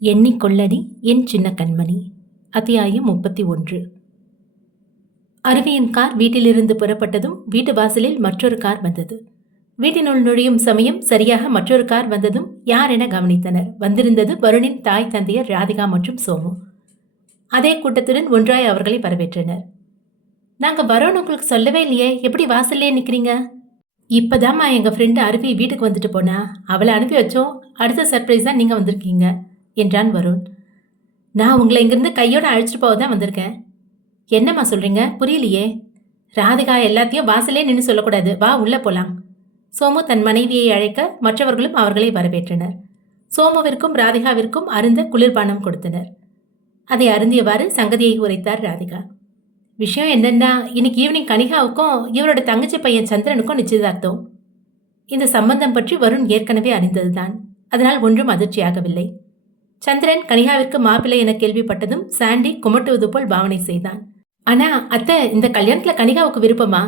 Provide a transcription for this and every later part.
எண்ணிக்கொள்ளடி என் சின்ன கண்மணி. அத்தியாயம் 31. அருவியின் கார் வீட்டிலிருந்து புறப்பட்டதும் வீட்டு வாசலில் மற்றொரு கார் வந்தது. வீட்டினுள் நுழையும் சமயம் சரியாக மற்றொரு கார் வந்ததும் யார் என கவனித்தனர். வந்திருந்தது வருணின் தாய் தந்தையர் ராதிகா மற்றும் சோமு. அதே கூட்டத்துடன் ஒன்றாய் அவர்களை வரவேற்றனர். நாங்க வரோன்னு உங்களுக்கு சொல்லவே இல்லையே, எப்படி வாசல்லே நிக்கிறீங்க? இப்பதாம்மா எங்க ஃப்ரெண்டு அருவி வீட்டுக்கு வந்துட்டு போனா, அவளை அனுப்பி வச்சோம். அடுத்த சர்ப்ரைஸா நீங்க வந்திருக்கீங்க என்றான் வருண். நான் உங்களை இங்கிருந்து கையோட அழைச்சிட்டு போக தான் வந்திருக்கேன். என்னம்மா சொல்றீங்க, புரியலையே? ராதிகா எல்லாத்தையும் வாசலே நின்று சொல்லக்கூடாது, வா உள்ள போலாம். சோமு தன் மனைவியை அழைக்க மற்றவர்களும் அவர்களை வரவேற்றனர். சோமுவிற்கும் ராதிகாவிற்கும் அருந்த குளிர்பானம் கொடுத்தனர். அதை அருந்தியவாறு சங்கதியை உரைத்தார் ராதிகா. விஷயம் என்னன்னா, இன்னைக்கு ஈவினிங் கனிகாவுக்கும் இவரோட தங்கச்சி பையன் சந்திரனுக்கும் நிச்சயதார்த்தம். இந்த சம்பந்தம் பற்றி வருண் ஏற்கனவே அறிந்ததுதான். அதனால் ஒன்றும் அதிர்ச்சியாகவில்லை. சந்திரன் கனிகாவிற்கு மாப்பிள்ளை என கேள்விப்பட்டதும் சாண்டி குமட்டுவது போல் பாவனை செய்தான். ஆனா அத்தை, இந்த கல்யாணத்துல கனிகாவுக்கு விருப்பமா?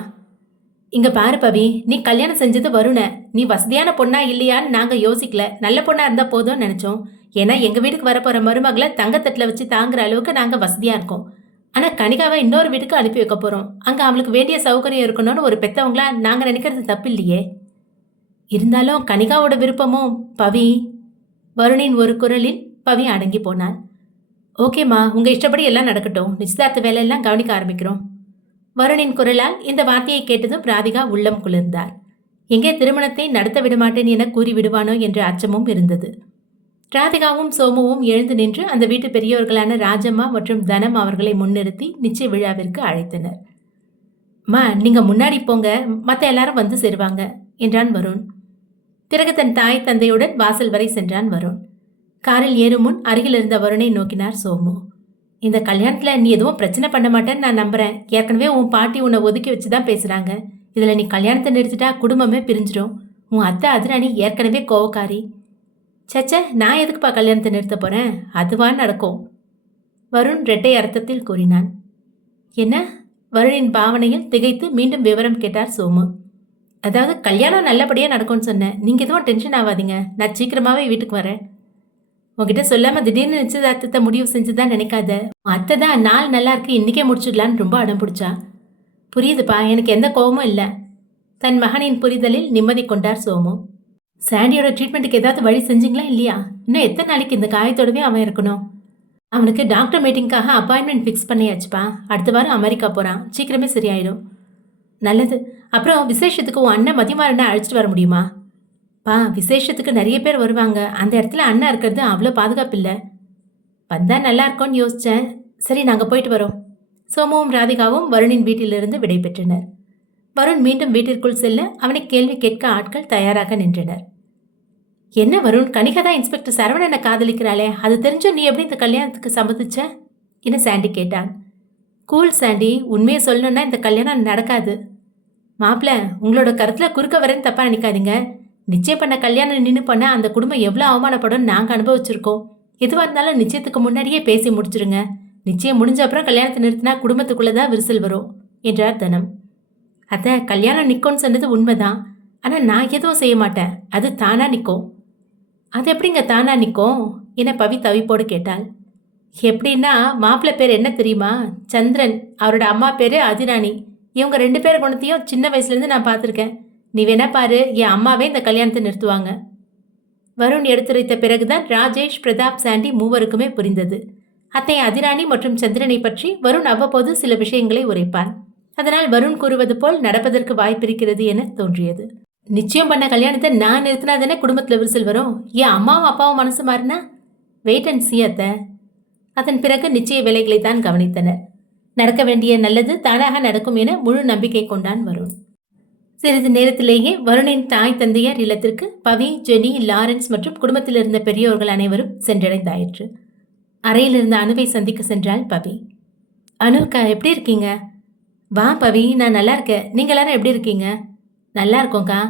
இங்க பாரு பவி, நீ கல்யாணம் செஞ்சது வருண. நீ வசதியான பொண்ணா இல்லையான்னு நாங்க யோசிக்கல. நல்ல பொண்ணா இருந்தா போதும்னு நினைச்சோம். ஏன்னா எங்க வீட்டுக்கு வரப்போற மருமகளை தங்கத்தட்டுல வச்சு தாங்குற அளவுக்கு நாங்க வசதியா இருக்கோம். ஆனா கனிகாவை இன்னொரு வீட்டுக்கு அனுப்பி வைக்க போறோம். அங்க அவளுக்கு வேண்டிய சௌகரியம் இருக்கணும்னு ஒரு பெத்தவங்களா நாங்க நினைக்கிறது தப்பு இல்லையே. இருந்தாலும் கனிகாவோட விருப்பமும் பவி. வருணின் ஒரு குரலில் பவி அடங்கி போனாள். ஓகேம்மா, உங்க இஷ்டப்படி எல்லாம் நடக்கட்டும். நிச்சயதார்த்த வேலையெல்லாம் கவனிக்க ஆரம்பிக்கிறோம். வருணின் குரலால் இந்த வார்த்தையை கேட்டதும் ராதிகா உள்ளம் குளிர்ந்தார். எங்கே திருமணத்தை நடத்த விடமாட்டேன் என கூறி விடுவானோ என்ற அச்சமும் இருந்தது. ராதிகாவும் சோமுவும் எழுந்து நின்று அந்த வீட்டு பெரியோர்களான ராஜம்மா மற்றும் தனம் அவர்களை முன்னிறுத்தி நிச்சய விழாவிற்கு அழைத்தனர். மா, நீங்க முன்னாடி போங்க, மற்ற எல்லாரும் வந்து சேருவாங்க என்றான் வருண். பிறகு தன் தாய் தந்தையுடன் வாசல் வரை சென்றான் வருண். காரில் ஏறும் முன் அருகில் இருந்த வருணை நோக்கினார் சோமு. இந்த கல்யாணத்துல நீ எதுவும் பிரச்சனை பண்ண மாட்டேன்னு நான் நம்புறேன். ஏற்கனவே உன் பாட்டி உன்னை ஒதுக்கி வச்சுதான் பேசுறாங்க. இதுல நீ கல்யாணத்தை நிறுத்திட்டா குடும்பமே பிரிஞ்சிடும். உன் அத்தை அதிராணி ஏற்கனவே கோவக்காரி. சச்ச, நான் எதுக்குப்பா கல்யாணத்தை நிறுத்த போறேன்? அதுவான் நடக்கும். வருண் இரட்டை அர்த்தத்தில் கூறினான். என்ன? வருணின் பாவனையில் திகைத்து மீண்டும் விவரம் கேட்டார் சோமு. அதாவது கல்யாணம் நல்லபடியா நடக்கும்னு சொன்னேன். நீங்க எதுவும் டென்ஷன் ஆகாதீங்க. நான் சீக்கிரமாவே வீட்டுக்கு வரேன். உங்ககிட்ட சொல்லாம திடீர்னு நிச்சயதார்த்தத்தை முடிவு செஞ்சுதான் நினைக்காத. அத்தை தான் நாள் நல்லா இருக்கு, இன்னைக்கே முடிச்சுடலான்னு ரொம்ப அடம் பிடிச்சா. புரியுதுப்பா, எனக்கு எந்த கோபமும் இல்லை. தன் மகனின் புரிதலில் நிம்மதி கொண்டார் சோமு. சாண்டியோட ட்ரீட்மெண்ட்டுக்கு ஏதாவது வழி செஞ்சீங்களா இல்லையா? இன்னும் எத்தனை நாளைக்கு இந்த காயத்தோடவே அவன் இருக்கணும்? அவனுக்கு டாக்டர் மீட்டிங்காக அப்பாயின்மெண்ட் ஃபிக்ஸ் பண்ணியாச்சுப்பா. அடுத்த வாரம் அமெரிக்கா போகிறான். சீக்கிரமே சரியாயிடும். நல்லது. அப்புறம் விசேஷத்துக்கு உன் அண்ணன் மதியமாறனை அழைச்சிட்டு வர முடியுமா? பா, விசேஷத்துக்கு நிறைய பேர் வருவாங்க. அந்த இடத்துல அண்ணா இருக்கிறது அவ்வளோ பாதுகாப்பு இல்லை. வந்தால் நல்லா இருக்கும்னு யோசித்தேன். சரி, நாங்கள் போயிட்டு வரோம். சோமுவும் ராதிகாவும் வருணின் வீட்டிலிருந்து விடை பெற்றனர். வருண் மீண்டும் வீட்டிற்குள் செல்ல அவனை கேள்வி கேட்க ஆட்கள் தயாராக நின்றனர். என்ன வருண், கனிகா தான் இன்ஸ்பெக்டர் சரவணனை காதலிக்கிறாளே, அது தெரிஞ்சும் நீ எப்படி இந்த கல்யாணத்துக்கு சம்மதிச்ச என சாண்டி கேட்டான். கூல் சாண்டி, உண்மையை சொல்லணும்னா இந்த கல்யாணம் நடக்காது. மாப்பிள்ள, உங்களோட கருத்தில் குறுக்க வரேன்னு தப்பா நினைக்காதீங்க. நிச்சயம் பண்ண கல்யாணம் நின்று பண்ண அந்த குடும்பம் எவ்வளோ அவமானப்படும் நாங்கள் அனுபவிச்சிருக்கோம். எதுவாக இருந்தாலும் நிச்சயத்துக்கு முன்னாடியே பேசி முடிச்சிருங்க. நிச்சயம் முடிஞ்ச அப்புறம் கல்யாணத்தை நிறுத்தினா குடும்பத்துக்குள்ளதான் விரிசல் வரும் என்றார் தனம். அத்தை, கல்யாணம் நிற்கும்னு சொன்னது உண்மைதான். ஆனால் நான் எதுவும் செய்ய மாட்டேன். அது தானா நிற்கும். அது எப்படிங்க தானா நிற்கும் என பவி தவிப்போடு கேட்டாள். எப்படின்னா, மாப்பிள்ளை பேர் என்ன தெரியுமா? சந்திரன். அவரோட அம்மா பேர் அதிராணி. இவங்க 2 பேர் குணத்தையும் சின்ன வயசுலேருந்து நான் பார்த்துருக்கேன். நீ வேணா பாரு, என் அம்மாவே இந்த கல்யாணத்தை நிறுத்துவாங்க. வருண் எடுத்துரைத்த பிறகுதான் ராஜேஷ், பிரதாப், சாண்டி மூவருக்குமே புரிந்தது. அத்தை அதிராணி மற்றும் சந்திரனை பற்றி வருண் அவ்வப்போது சில விஷயங்களை உரைப்பான். அதனால் வருண் கூறுவது போல் நடப்பதற்கு வாய்ப்பிருக்கிறது என தோன்றியது. நிச்சயம் பண்ண கல்யாணத்தை நான் நிறுத்தினா தானே குடும்பத்தில் விரிசல் வரும். என் அம்மாவும் அப்பாவும் மனசு மாறினா? வெயிட் அண்ட் சீ அத்தை. அதன் பிறகு நிச்சய வேலைகளை தான் கவனித்தனர். நடக்க வேண்டிய நல்லது தானாக நடக்கும் என முழு நம்பிக்கை கொண்டான் வருண். சிறிது நேரத்திலேயே வருணின் தாய் தந்தையர் இல்லத்திற்கு பவி, ஜெனி, லாரன்ஸ் மற்றும் குடும்பத்தில் இருந்த பெரியோர்கள் அனைவரும் சென்றடைந்தாயிற்று. அறையில் இருந்த அனுவை சந்திக்க சென்றாள் பவி. அனுக்கா, எப்படி இருக்கீங்க? வா பவி, நான் நல்லா இருக்கேன். நீங்கள் எல்லாரும் எப்படி இருக்கீங்க? நல்லா இருக்கோங்க்கா.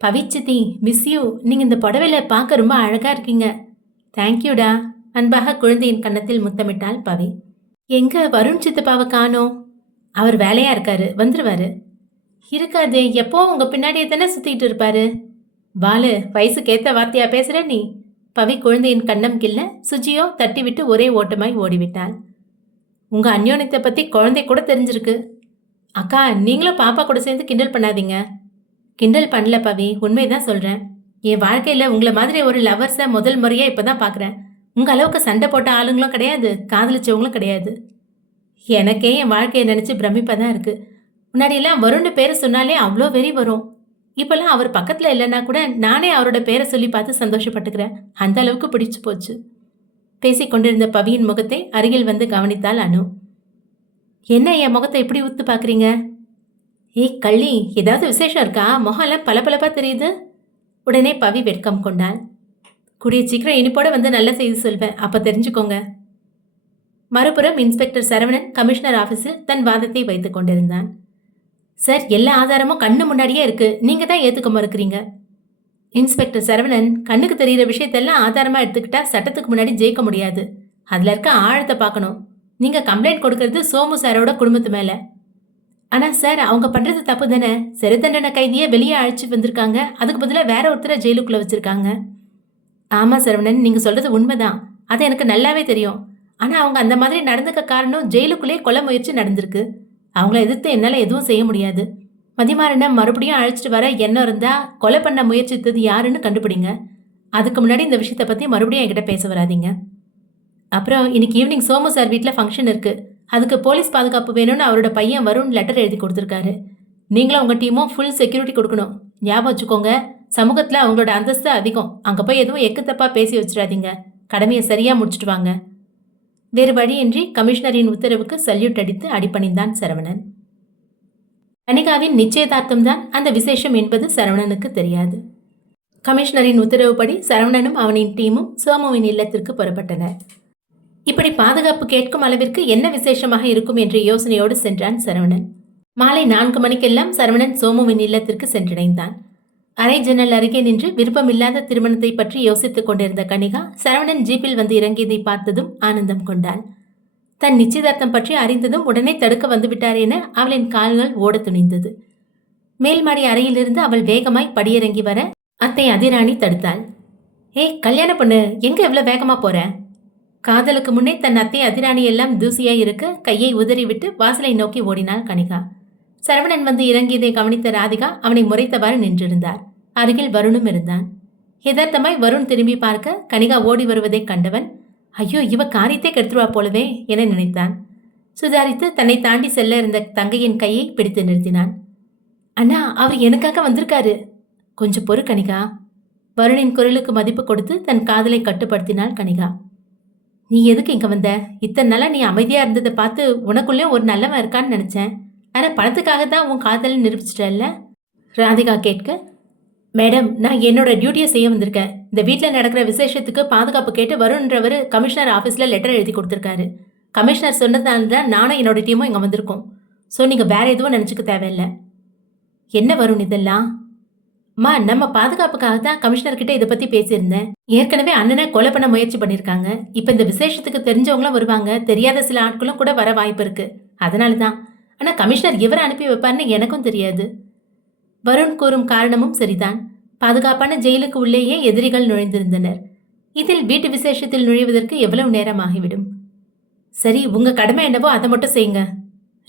பவி சித்தி, மிஸ் யூ. நீங்கள் இந்த புடவையில் பார்க்க ரொம்ப அழகாக இருக்கீங்க. தேங்க்யூடா. அன்பாக குழந்தையின் கன்னத்தில் முத்தமிட்டாள் பவி. எங்க வருண் சித்தப்பாவை காணோம்? அவர் வேலையாக இருக்காரு, வந்துடுவாரு. இருக்காது, எப்போ உங்கள் பின்னாடியே தானே சுற்றிக்கிட்டு இருப்பாரு. பாலு, வயசுக்கேற்ற வார்த்தையா பேசுகிற நீ? பவி குழந்தையின் கன்னம் கிள்ள சுஜியோ தட்டிவிட்டு ஒரே ஓட்டமாய் ஓடிவிட்டாள். உங்க அந்யோன்யத்தை பத்தி குழந்தை கூட தெரிஞ்சிருக்கு. அக்கா, நீங்களும் பாப்பா கூட சேர்ந்து கிண்டல் பண்ணாதீங்க. கிண்டல் பண்ணல பவி, உண்மைதான் சொல்றேன். என் வாழ்க்கையில உங்களை மாதிரி ஒரு லவர்ஸை முதல் முறையா இப்பதான் பாக்குறேன். உங்க அளவுக்கு சண்டை போட்ட ஆளுங்களும் கிடையாது, காதலிச்சவங்களும் கிடையாது. எனக்கே என் வாழ்க்கையை நினைச்சு பிரமிப்பதான் இருக்கு. முன்னாடியெல்லாம் வருண்னு பேரை சொன்னாலே அவ்வளோ வெறி வரும். இப்பெல்லாம் அவர் பக்கத்துல இல்லைன்னா கூட நானே அவரோட பேரை சொல்லி பார்த்து சந்தோஷப்பட்டுக்கிறேன். அந்த அளவுக்கு பிடிச்சு போச்சு. பேசிக் கொண்டிருந்த பவியின் முகத்தை அருகில் வந்து கவனித்தாள் அனு. என்ன என் முகத்தை இப்படி உத்து பாக்குறீங்க? ஏய் கள்ளி, ஏதாவது விசேஷம் இருக்கா? முகம் எல்லாம் பளபளப்பா தெரியுது. உடனே பவி வெட்கம் கொண்டாள். கூடிய சீக்கிரம் இனிப்போட வந்து நல்ல செய்தி சொல்வேன், அப்ப தெரிஞ்சுக்கோங்க. மறுபுறம் இன்ஸ்பெக்டர் சரவணன் கமிஷனர் ஆபீஸில் தன் வாதத்தை வைத்துக் கொண்டிருந்தான். சார், எல்லா ஆதாரமும் கண்ணு முன்னாடியே இருக்கு, நீங்க தான் ஏத்துக்க மறுக்கிறீங்க. இன்ஸ்பெக்டர் சரவணன், கண்ணுக்கு தெரிகிற விஷயத்தெல்லாம் ஆதாரமா எடுத்துக்கிட்டா சட்டத்துக்கு முன்னாடி ஜெயிக்க முடியாது. அதுல இருக்க ஆழத்தை பார்க்கணும். நீங்க கம்ப்ளைண்ட் கொடுக்கறது சோமு சாரோட குடும்பத்து மேல. ஆனா சார், அவங்க பண்றது தப்பு தானே. சிறை தண்டனை கைதியை வெளியே அழைச்சி வந்திருக்காங்க, அதுக்கு பதிலாக வேற ஒருத்தரை ஜெயிலுக்குள்ள வச்சிருக்காங்க. ஆமா சரவணன், நீங்க சொல்றது உண்மைதான், அது எனக்கு நல்லாவே தெரியும். ஆனா அவங்க அந்த மாதிரி நடந்துக்க காரணம் ஜெயிலுக்குள்ளே கொலை முயற்சி நடந்திருக்கு. அவங்கள எதிர்த்து என்னால எதுவும் செய்ய முடியாது. மதிமாறனை மறுபடியும் அழைச்சிட்டு வர எண்ணம் இருந்தா கொலை பண்ண முயற்சித்தது யாருன்னு கண்டுபிடிங்க. அதுக்கு முன்னாடி இந்த விஷயத்தை பத்தி மறுபடியும் என்கிட்ட பேச வராதிங்க. அப்புறம் இன்னைக்கு ஈவினிங் சோமு சார் வீட்டில் ஃபங்க்ஷன் இருக்கு. அதுக்கு போலீஸ் பாதுகாப்பு வேணும்னு அவரோட பையன் வருண் லெட்டர் எழுதி கொடுத்துருக்காரு. நீங்களும் உங்க டீமும் ஃபுல் செக்யூரிட்டி கொடுக்கணும். ஞாபகம் வச்சுக்கோங்க, சமூகத்தில் அவங்களோட அந்தஸ்து அதிகம். அங்கே போய் எதுவும் எக்கு தப்பா பேசி வச்சிடாதீங்க. கடமையை சரியா முடிச்சுட்டு வாங்க. வேறு வழியின்றி கமிஷனரின் உத்தரவுக்கு சல்யூட் அடித்து அடிபணிந்தான் சரவணன். கனிகாவின் நிச்சயதார்த்தம் தான் அந்த விசேஷம் என்பது சரவணனுக்கு தெரியாது. கமிஷனரின் உத்தரவுப்படி சரவணனும் அவனின் டீமும் சோமுவின் இல்லத்திற்கு புறப்பட்டனர். இப்படி பாதுகாப்பு கேட்கும் அளவிற்கு என்ன விசேஷமாக இருக்கும் என்ற யோசனையோடு சென்றான் சரவணன். மாலை 4 மணிக்கெல்லாம் சரவணன் சோமுவின் இல்லத்திற்கு சென்றடைந்தான். அரை ஜன்னல் அருகே நின்று விருப்பமில்லாத திருமணத்தை பற்றி யோசித்துக் கொண்டிருந்த கனிகா சரவணன் ஜீப்பில் வந்து இறங்கியதை பார்த்ததும் ஆனந்தம் கொண்டாள். தன் நிச்சயதார்த்தம் பற்றி அறிந்ததும் உடனே தடுக்க வந்துவிட்டார் என அவளின் கால்கள் ஓட துணிந்தது. மேல்மாடி அறையிலிருந்து அவள் வேகமாய் படியிறங்கி வர அத்தை அதிராணி தடுத்தாள். ஏய் கல்யாண பொண்ணு, எங்க எவ்வளவு வேகமா போற? காதலுக்கு முன்னே தன் அத்தை அதிராணி எல்லாம் தூசியாய் இருக்க கையை உதறிவிட்டு வாசலை நோக்கி ஓடினாள் கனிகா. சரவணன் வந்து இறங்கியதை கவனித்த ராதிகா அவனை முறைத்தவாறு நின்றிருந்தார். அருகில் வருணும் இருந்தான். யதார்த்தமாய் வருண் திரும்பி பார்க்க கனிகா ஓடி வருவதை கண்டவன், ஐயோ இவ காரியத்தை கெடுத்துருவா போலவே என நினைத்தான். சுதாரித்து தன்னை தாண்டி செல்ல இருந்த தங்கையின் கையை பிடித்து நிறுத்தினான். அண்ணா, அவர் எனக்காக வந்திருக்காரு. கொஞ்சம் பொறு கனிகா. வருணின் குரலுக்கு மதிப்பு கொடுத்து தன் காதலை கட்டுப்படுத்தினாள் கனிகா. நீ எதுக்கு இங்க வந்த? இத்தனை நாளா நீ அமைதியா இருந்ததை பார்த்து உனக்குள்ளே ஒரு நல்லவன் இருக்கான்னு நினைச்சேன். ஆனா பணத்துக்காக தான் உன் காதலை நிரூபிச்சிட்டல்ல? ராதிகா கேட்க, மேடம், நான் என்னோட டியூட்டியை செய்ய வந்திருக்கேன். இந்த வீட்டில் நடக்கிற விசேஷத்துக்கு பாதுகாப்பு கேட்டு வருண்ன்றவர் கமிஷனர் ஆஃபீஸில் லெட்டர் எழுதி கொடுத்துருக்காரு. கமிஷனர் சொன்னதால தான் நானும் என்னோட டீமும் இங்கே வந்திருக்கோம். ஸோ நீங்கள் வேற எதுவும் நினச்சிக்க தேவையில்லை. என்ன வருண் இதெல்லாம்? அம்மா, நம்ம பாதுகாப்புக்காக தான் கமிஷனர்கிட்ட இதை பற்றி பேசியிருந்தேன். ஏற்கனவே அண்ணனை கொலை பண்ண முயற்சி பண்ணியிருக்காங்க. இப்போ இந்த விசேஷத்துக்கு தெரிஞ்சவங்களும் வருவாங்க, தெரியாத சில ஆட்களும் கூட வர வாய்ப்பு இருக்கு. அதனால தான். ஆனால் கமிஷனர் இவரை அனுப்பி வைப்பார்னு எனக்கும் தெரியாது. வருண் கூறும் காரணமும் சரிதான். பாதுகாப்பான ஜெயிலுக்கு உள்ளேயே எதிரிகள் நுழைந்திருந்தனர். இதில் வீட்டு விசேஷத்தில் நுழைவதற்கு எவ்வளவு நேரம் ஆகிவிடும்? சரி, உங்க கடமை என்னவோ அதை மட்டும் செய்யுங்க.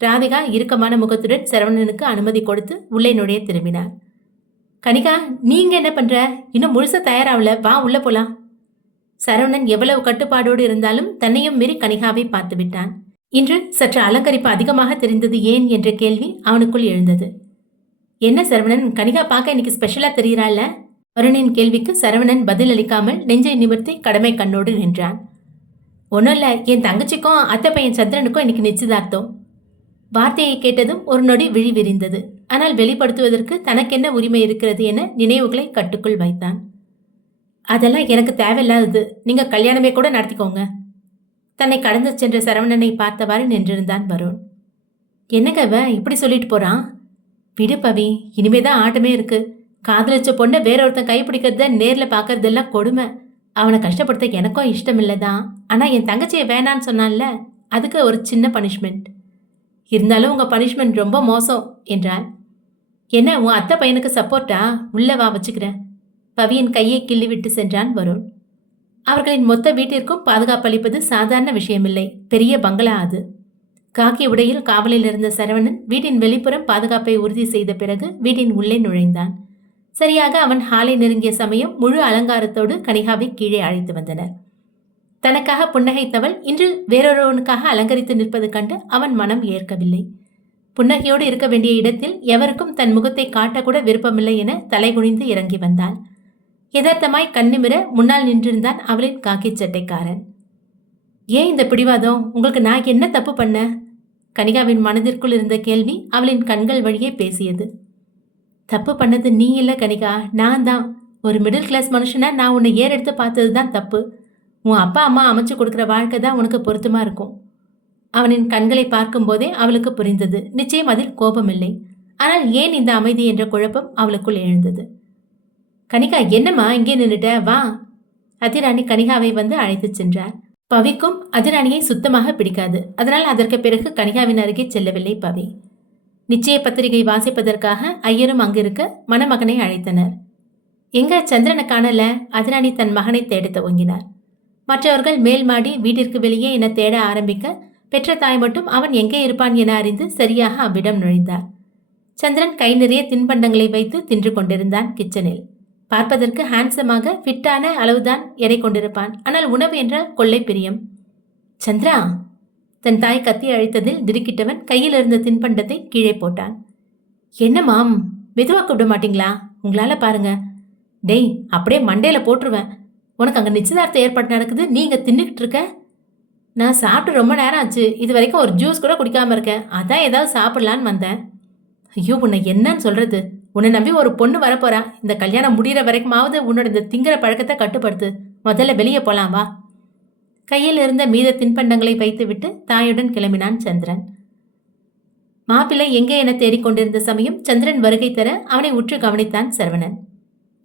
ராதிகா இறுக்கமான முகத்துடன் சரவணனுக்கு அனுமதி கொடுத்து உள்ளே நுழைய திரும்பினார். கனிகா, நீங்க என்ன பண்ற? இன்னும் முழுசா தயாராகல, வா உள்ள போலாம். சரவணன் எவ்வளவு கட்டுப்பாடோடு இருந்தாலும் தன்னையும் மீறி கனிகாவை பார்த்து விட்டான். இன்று சற்று அலங்கரிப்பு அதிகமாக தெரிந்தது ஏன் என்ற கேள்வி அவனுக்குள் எழுந்தது. என்ன சரவணன், கனிகா பார்க்க இன்னைக்கு ஸ்பெஷலா தெரிகிறாள்ல? வருணின் கேள்விக்கு சரவணன் பதில் அளிக்காமல் நெஞ்சை நிமிர்த்தி கடமை கண்ணோடு நின்றான். ஒன்றும் இல்லை, என் தங்கச்சிக்கும் அத்தை பையன் சந்திரனுக்கும் இன்னைக்கு நிச்சயதார்த்தம். வார்த்தையை கேட்டதும் ஒரு நொடி விழி விரிந்தது. ஆனால் வெளிப்படுத்துவதற்கு தனக்கென்ன உரிமை இருக்கிறது என நினைவுகளை கட்டுக்குள் வைத்தான். அதெல்லாம் எனக்கு தேவையில்லாதது, நீங்க கல்யாணமே கூட நடத்திக்கோங்க. தன்னை கடந்து சென்ற சரவணனை பார்த்தவாறு நின்றிருந்தான் வருண். என்னங்க அவன் இப்படி சொல்லிட்டு போறான்? விடு பவி, இனிமேதான் ஆட்டமே இருக்கு. காதலிச்ச பொண்ணை வேற ஒருத்தன் கைப்பிடிக்கிறத நேர்ல பாக்குறதெல்லாம் கொடுமை. அவனை கஷ்டப்படுத்த எனக்கும் இஷ்டம் இல்லதான். ஆனா என் தங்கச்சியை வேணான்னு சொன்னான்ல, அதுக்கு ஒரு சின்ன பனிஷ்மெண்ட். இருந்தாலும் உங்க பனிஷ்மெண்ட் ரொம்ப மோசம் என்றான். என்ன, உன் அத்தை பையனுக்கு சப்போர்ட்டா? உள்ள வா, வச்சுக்கிறேன். பவியின் கையை கிள்ளி விட்டு சென்றான் வருண். அவர்களின் மொத்த வீட்டிற்கும் பாதுகாப்பு அளிப்பது சாதாரண விஷயமில்லை. பெரிய பங்களா அது. காக்கி உடையில் காவலில் இருந்த சரவணன் வீட்டின் வெளிப்புறம் பாதுகாப்பை உறுதி செய்த பிறகு வீட்டின் உள்ளே நுழைந்தான். சரியாக அவன் ஹாலை நெருங்கிய சமயம் முழு அலங்காரத்தோடு கனிகாவை கீழே அழைத்து வந்தனர். தனக்காக புன்னகைத்தவள் இன்று வேறொருவனுக்காக அலங்கரித்து நிற்பது கண்டு அவன் மனம் ஏற்கவில்லை. புன்னகையோடு இருக்க வேண்டிய இடத்தில் எவருக்கும் தன் முகத்தை காட்டக்கூட விருப்பமில்லை என தலைகுனிந்து இறங்கி வந்தாள். யதார்த்தமாய் கண்ணிமிர முன்னால் நின்றிருந்தான் அவளின் காக்கி சட்டைக்காரன். ஏன் இந்த பிடிவாதம்? உங்களுக்கு நான் என்ன தப்பு பண்ண? கனிகாவின் மனதிற்குள் இருந்த கேள்வி அவளின் கண்கள் வழியே பேசியது. தப்பு பண்ணது நீ இல்ல கனிகா, நான் தான். ஒரு மிடில் கிளாஸ் மனுஷனா நான் உன்னை ஏறெடுத்து பார்த்தது தான் தப்பு. உன் அப்பா அம்மா அமைச்சு கொடுக்குற வாழ்க்கை தான் உனக்கு பொருத்தமா இருக்கும். அவனின் கண்களை பார்க்கும் போதே அவளுக்கு புரிந்தது. நிச்சயம் அதில் கோபமில்லை. ஆனால் ஏன் இந்த அமைதி என்ற குழப்பம் அவளுக்குள் எழுந்தது. கனிகா, என்னம்மா இங்கே நின்றுட்ட? வா. அதிராணி கனிகாவை வந்து அழைத்துச் சென்றார். பவிக்கும் அதிராணியை சுத்தமாக பிடிக்காது. அதனால் அதற்கு பிறகு கனிகாவின் அருகே செல்லவில்லை பவி. நிச்சய பத்திரிகை வாசிப்பதற்காக ஐயரும் அங்கிருக்க மணமகனை அழைத்தனர். எங்க சந்திரனை காணல? அதிராணி தன் மகனை தேட துவங்கினார். மற்றவர்கள் மேல் மாடி வீட்டிற்கு வெளியே என தேட ஆரம்பிக்க பெற்ற தாய் மட்டும் அவன் எங்கே இருப்பான் என அறிந்து சரியாக அவ்விடம் நுழைந்தார். சந்திரன் கை நிறைய தின்பண்டங்களை வைத்து தின்று கொண்டிருந்தான் கிச்சனில். பார்ப்பதற்கு ஹேண்ட்ஸமாக ஃபிட்டான அளவுதான் எடை கொண்டிருப்பான். ஆனால் உணவு என்றால் கொள்ளை பிரியம். சந்திரா! தன் தாய் கத்தி அழைத்ததில் திடுக்கிட்டவன் கையில் இருந்த தின்பண்டத்தை கீழே போட்டான். என்ன மாம், மெதுவா கூப்பிட மாட்டீங்களா? உங்களால பாருங்க. டேய், அப்படியே மண்டையில போட்டுருவேன். உனக்கு அங்கே நிச்சயதார்த்த ஏற்பாடு நடக்குது, நீ இங்கே தின்னுக்கிட்டு இருக்க. நான் சாப்பிட்டு ரொம்ப நேரம் ஆச்சு. இது வரைக்கும் ஒரு ஜூஸ் கூட குடிக்காம இருக்கேன். அதான் ஏதாவது சாப்பிடலான்னு வந்தேன். ஐயோ, உன்னை என்னன்னு சொல்றது? உன்னை நம்பி ஒரு பொண்ணு வரப்போறா. இந்த கல்யாணம் முடிகிற வரைக்குமாவது உன்னோட இந்த திங்கிற பழக்கத்தை கட்டுப்படுத்து. முதல்ல வெளியே போலாம் வா. கையில் இருந்த மீத தின்பண்டங்களை வைத்துவிட்டு தாயுடன் கிளம்பினான் சந்திரன். மாப்பிள்ளை எங்கே என தேடிக்கொண்டிருந்த சமயம் சந்திரன் வருகை தர அவனை உற்று கவனித்தான் சரவணன்.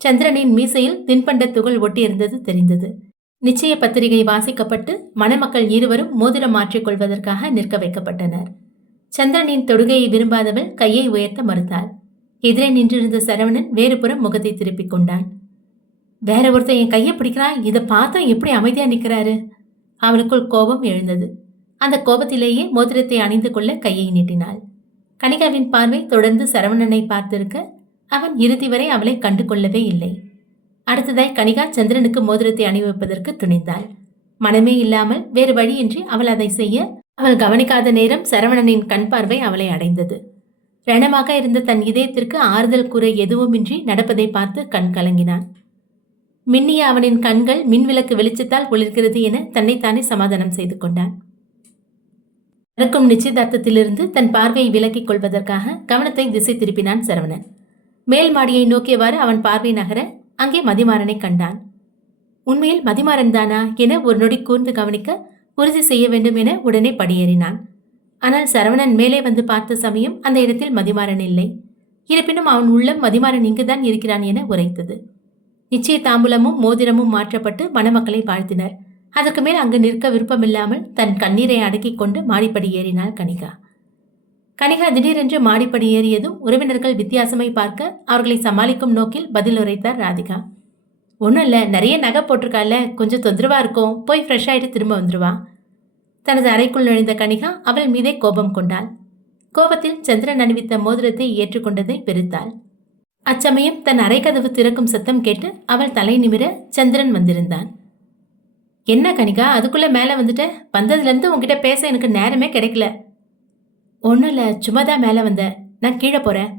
சந்திரனின் மீசையில் தின்பண்ட துகள் ஒட்டியிருந்தது தெரிந்தது. நிச்சய பத்திரிகை வாசிக்கப்பட்டு மணமக்கள் இருவரும் மோதிரம் மாற்றிக்கொள்வதற்காக நிற்க வைக்கப்பட்டனர். சந்திரனின் தொடுகையை விரும்பாதவள் கையை உயர்த்த மறுத்தாள். எதிரே நின்றிருந்த சரவணன் வேறுபுறம் முகத்தை திருப்பிக் கொண்டான். வேற ஒருத்தன் என் கையை பிடிக்கிறான், இதை பார்த்தா எப்படி அமைதியா நிற்கிறாரு? அவளுக்குள் கோபம் எழுந்தது. அந்த கோபத்திலேயே மோதிரத்தை அணிந்து கொள்ள கையை நீட்டினாள். கனிகாவின் பார்வை தொடர்ந்து சரவணனை பார்த்திருக்க அவன் இறுதி வரை அவளை கண்டு கொள்ளவே இல்லை. அடுத்ததாய் கனிகா சந்திரனுக்கு மோதிரத்தை அணிவிப்பதற்கு துணிந்தாள். மனமே இல்லாமல் வேறு வழியின்றி அவள் அதை செய்ய அவள் கவனிக்காத நேரம் சரவணனின் கண் பார்வை அவளை அடைந்தது. ரணமாக இருந்த தன் இதயத்திற்கு ஆறுதல் கூற எதுவுமின்றி நடப்பதை பார்த்து கண் கலங்கினான். மின்னிய அவனின் கண்கள் மின்விளக்கு வெளிச்சத்தால் ஒளிர்கிறது என தன்னைத்தானே சமாதானம் செய்து கொண்டான். நடக்கும் நிச்சயதார்த்தத்திலிருந்து தன் பார்வையை விலக்கிக் கொள்வதற்காக கவனத்தை திசை திருப்பினான் சரவணன். மேல் மாடியை நோக்கியவாறு அவன் பார்வை நகர அங்கே மதிமாறனை கண்டான். உண்மையில் மதிமாறன் தானா என ஒரு நொடி கூர்ந்து கவனிக்க உறுதி செய்ய வேண்டும் என உடனே படியேறினான். ஆனால் சரவணன் மேலே வந்து பார்த்த சமயம் அந்த இடத்தில் மதிமாறன் இல்லை. இருப்பினும் அவன் உள்ளம் மதிமாறன் இங்குதான் இருக்கிறான் என உரைத்தது. நிச்சய தாம்பூலமும் மோதிரமும் மாற்றப்பட்டு மணமக்களை வாழ்த்தினர். அதற்கு மேல் அங்கு நிற்க விருப்பமில்லாமல் தன் கண்ணீரை அடக்கிக் கொண்டு மாடிப்படி ஏறினாள் கனிகா. கனிகா திடீரென்று மாடிப்படி ஏறியதும் உறவினர்கள் வித்தியாசமாய் பார்க்க அவர்களை சமாளிக்கும் நோக்கில் பதில் உரைத்தார் ராதிகா. ஒன்றும் இல்லை, நிறைய நகை போட்டிருக்கால, கொஞ்சம் தொந்தரவா இருக்கும், போய் ஃப்ரெஷ் ஆகிட்டு திரும்ப வந்துடுவா. தனது அறைக்குள் நுழைந்த கனிகா அவள் மீதே கோபம் கொண்டாள். கோபத்தில் சந்திரன் அணிவித்த மோதிரத்தை ஏற்றுக்கொண்டதை வெறுத்தாள். அச்சமயம் தன் அறைக்கதவு திறக்கும் சத்தம் கேட்டு அவள் தலை நிமிர சந்திரன் வந்திருந்தான். என்ன கனிகா, அதுக்குள்ள மேலே வந்துட்ட? வந்ததுலேருந்து உங்ககிட்ட பேச எனக்கு நேரமே கிடைக்கல. ஒன்றும் இல்லை, சும்மாதான் மேலே வந்த. நான் கீழே போகிறேன்.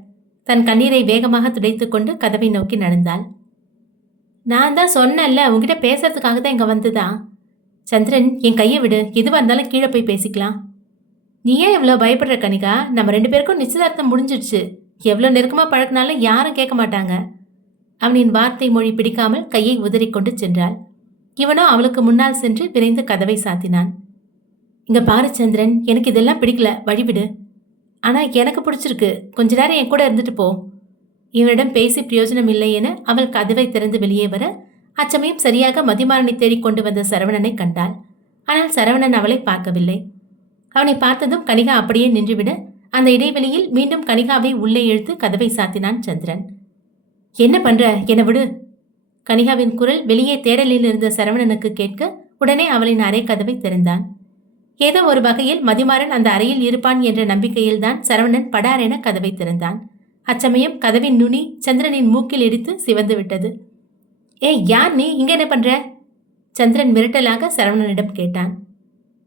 தன் கண்ணீரை வேகமாக துடைத்து கொண்டு கதவை நோக்கி நடந்தாள். நான் தான் சொன்னேன்ல, உங்ககிட்ட பேசுறதுக்காக தான் இங்கே வந்ததா. சந்திரன், என் கையை விடு, எதுவாக இருந்தாலும் கீழே போய் பேசிக்கலாம். நீ ஏன் இவ்வளோ பயப்படுற கனிகா? நம்ம 2 பேருக்கும் நிச்சயதார்த்தம் முடிஞ்சிடுச்சு. எவ்வளோ நெருக்கமாக பழக்கினாலும் யாரும் கேட்க மாட்டாங்க. அவனின் வார்த்தை மொழி பிடிக்காமல் கையை உதறிக்கொண்டு சென்றாள். இவனோ அவளுக்கு முன்னால் சென்று விரைந்து கதவை சாத்தினான். இங்க பாரு சந்திரன், எனக்கு இதெல்லாம் பிடிக்கல, வழிவிடு. ஆனால் எனக்கு பிடிச்சிருக்கு, கொஞ்ச நேரம் என் கூட இருந்துட்டு போ. இவனிடம் பேசி பிரயோஜனம் இல்லை என அவள் கதவை திறந்து வெளியே வர அச்சமயம் சரியாக மதிமாறனை தேடிக்கொண்டு வந்த சரவணனை கண்டாள். ஆனால் சரவணன் அவளை பார்க்கவில்லை. அவனை பார்த்ததும் கனிகா அப்படியே நின்றுவிட அந்த இடைவெளியில் மீண்டும் கனிகாவை உள்ளே இழுத்து கதவை சாத்தினான் சந்திரன். என்ன பண்ற? என்னை விடு. கனிகாவின் குரல் வெளியே தேடலில் இருந்த சரவணனுக்கு கேட்க உடனே அவளின் அறை கதவை திறந்தான். ஏதோ ஒரு வகையில் மதிமாறன் அந்த அறையில் இருப்பான் என்ற நம்பிக்கையில்தான் சரவணன் படாரென கதவை திறந்தான். அச்சமயம் கதவின் நுனி சந்திரனின் மூக்கில் இடித்து சிவந்து விட்டது. ஏய், யார் நீ? இங்க என்ன பண்ற? சந்திரன் மிரட்டலாக சரவணனிடம் கேட்டான்.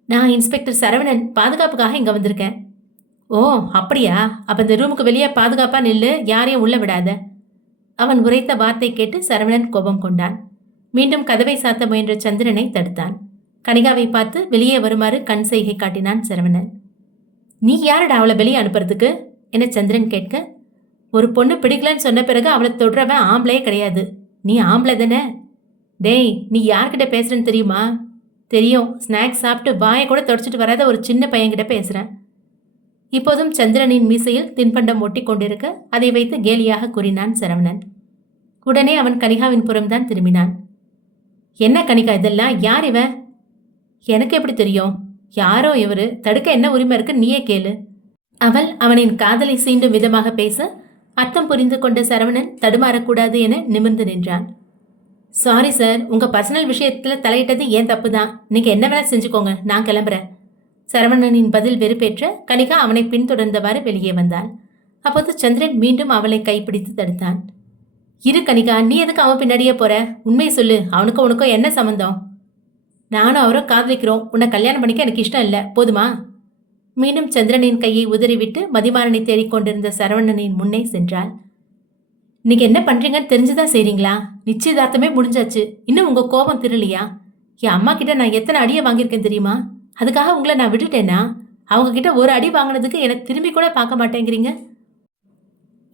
நான் இன்ஸ்பெக்டர் சரவணன், பாதுகாப்புக்காக இங்க வந்திருக்கேன். ஓ, அப்படியா? அப்ப இந்த ரூமுக்கு வெளியே பாதுகாப்பா நில்லு, யாரையும் உள்ள விடாத. அவன் உரைத்த வார்த்தை கேட்டு சரவணன் கோபம் கொண்டான். மீண்டும் கதவை சாத்த முயன்ற சந்திரனை தடுத்தான். கனிகாவை பார்த்து வெளியே வருமாறு கண் செய்கை காட்டினான் சரவணன். நீ யாரடா அவளை வெளியே அனுப்புறதுக்கு என சந்திரன் கேட்க, ஒரு பொண்ணு பிடிக்கலன்னு சொன்ன பிறகு அவளை தொடுறவன் ஆம்பளையே கிடையாது. நீ ஆம்பளை தானே? டேய், நீ யார்கிட்ட பேசுறேன்னு தெரியுமா? தெரியும். ஸ்நாக்ஸ் சாப்பிட்டு வாயை கூட தொடச்சிட்டு வராத ஒரு சின்ன பையன்கிட்ட பேசுறேன். இப்போதும் சந்திரனின் மீசையில் தின்பண்டம் ஒட்டி கொண்டிருக்க அதை வைத்து கேலியாக கூறினான் சரவணன். உடனே அவன் கனிகாவின் புறம்தான் திரும்பினான். என்ன கனிகா இதெல்லாம்? யார் இவன்? எனக்கு எப்படி தெரியும்? யாரோ இவரு, தடுக்க என்ன உரிமை இருக்கு, நீயே கேளு. அவள் அவனின் காதலை சீண்டும் விதமாக பேச அர்த்தம் புரிந்து கொண்ட சரவணன் தடுமாறக்கூடாது என நிமிர்ந்து நின்றான். சாரி சார், உங்க பர்சனல் விஷயத்துல தலையிட்டது ஏன் தப்பு தான். நீங்க என்ன வேணா செஞ்சுக்கோங்க, நான் கிளம்புறேன். சரவணனின் பதில் வெறுப்பேற்ற கனிகா அவனை பின்தொடர்ந்தவாறு வெளியே வந்தாள். அப்போது சந்திரன் மீண்டும் அவளை கைப்பிடித்து தடுத்தான். இரு கனிகா, நீ எதுக்கு அவன் பின்னாடியே போற? உண்மையை சொல்லு, அவனுக்கும் உனக்கும் என்ன சம்பந்தம்? நானும் அவரும் காதலிக்கிறோம். உன்னை கல்யாணம் பண்ணிக்க எனக்கு இஷ்டம் இல்லை, போதுமா? மீண்டும் சந்திரனின் கையை உதறிவிட்டு மதிமாறனை தேடிக்கொண்டிருந்த சரவணனின் முன்னே சென்றாள். நீங்க என்ன பண்றீங்கன்னு தெரிஞ்சுதான் செய்றீங்களா? நிச்சயதார்த்தமே முடிஞ்சாச்சு, இன்னும் உங்க கோபம் திருலியா? என் அம்மா கிட்ட நான் எத்தனை அடியை வாங்கியிருக்கேன் தெரியுமா? அதுக்காக உங்களை நான் விட்டுட்டேன்னா? அவங்க கிட்ட ஒரு அடி வாங்கினதுக்கு எனக்கு திரும்பி கூட பார்க்க மாட்டேங்கிறீங்க.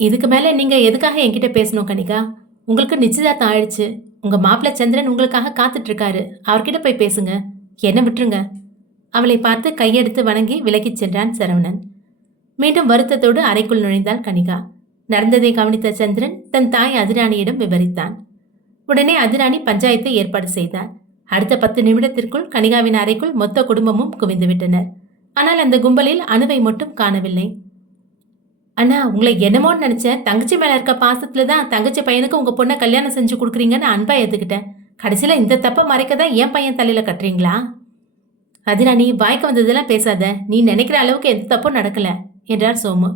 இதுக்கு மேலே நீங்க எதுக்காக என்கிட்ட பேசணும் கனிகா? உங்களுக்கு நிச்சயதார்த்தம் ஆயிடுச்சு. உங்க மாப்பிள்ளை சந்திரன் உங்களுக்காக காத்துட்டு இருக்காரு. அவர்கிட்ட போய் பேசுங்க, என்ன விட்டுருங்க. அவளை பார்த்து கையெடுத்து வணங்கி விலகிச் சென்றான் சரவணன். மீண்டும் வருத்தத்தோடு அறைக்குள் நுழைந்தாள் கனிகா. நடந்ததை கவனித்த சந்திரன் தன் தாய் அதிராணியிடம் விவரித்தான். உடனே அதிராணி பஞ்சாயத்தை ஏற்பாடு செய்தார். அடுத்த 10 நிமிடத்திற்குள் கனிகாவின் அறைக்குள் மொத்த குடும்பமும் குவிந்துவிட்டனர். ஆனால் அந்த கும்பலில் அணுவை மட்டும் காணவில்லை. அண்ணா, உங்களை என்னமோன்னு நினைச்சேன். தங்கச்சி மேல இருக்க பாசத்துல தான் தங்கச்சி பையனுக்கு உங்க பொண்ணை கல்யாணம் செஞ்சு கொடுக்குறீங்கன்னு அன்பா ஏத்துக்கிட்டேன். கடைசியில இந்த தப்ப மறைக்கதான் என் பையன் தலையில கட்டுறீங்களா? அதிராணி, வாய்க்கு வந்ததெல்லாம் பேசாத. நீ நினைக்கிற அளவுக்கு எந்த தப்பும் நடக்கல என்றார் சோமு.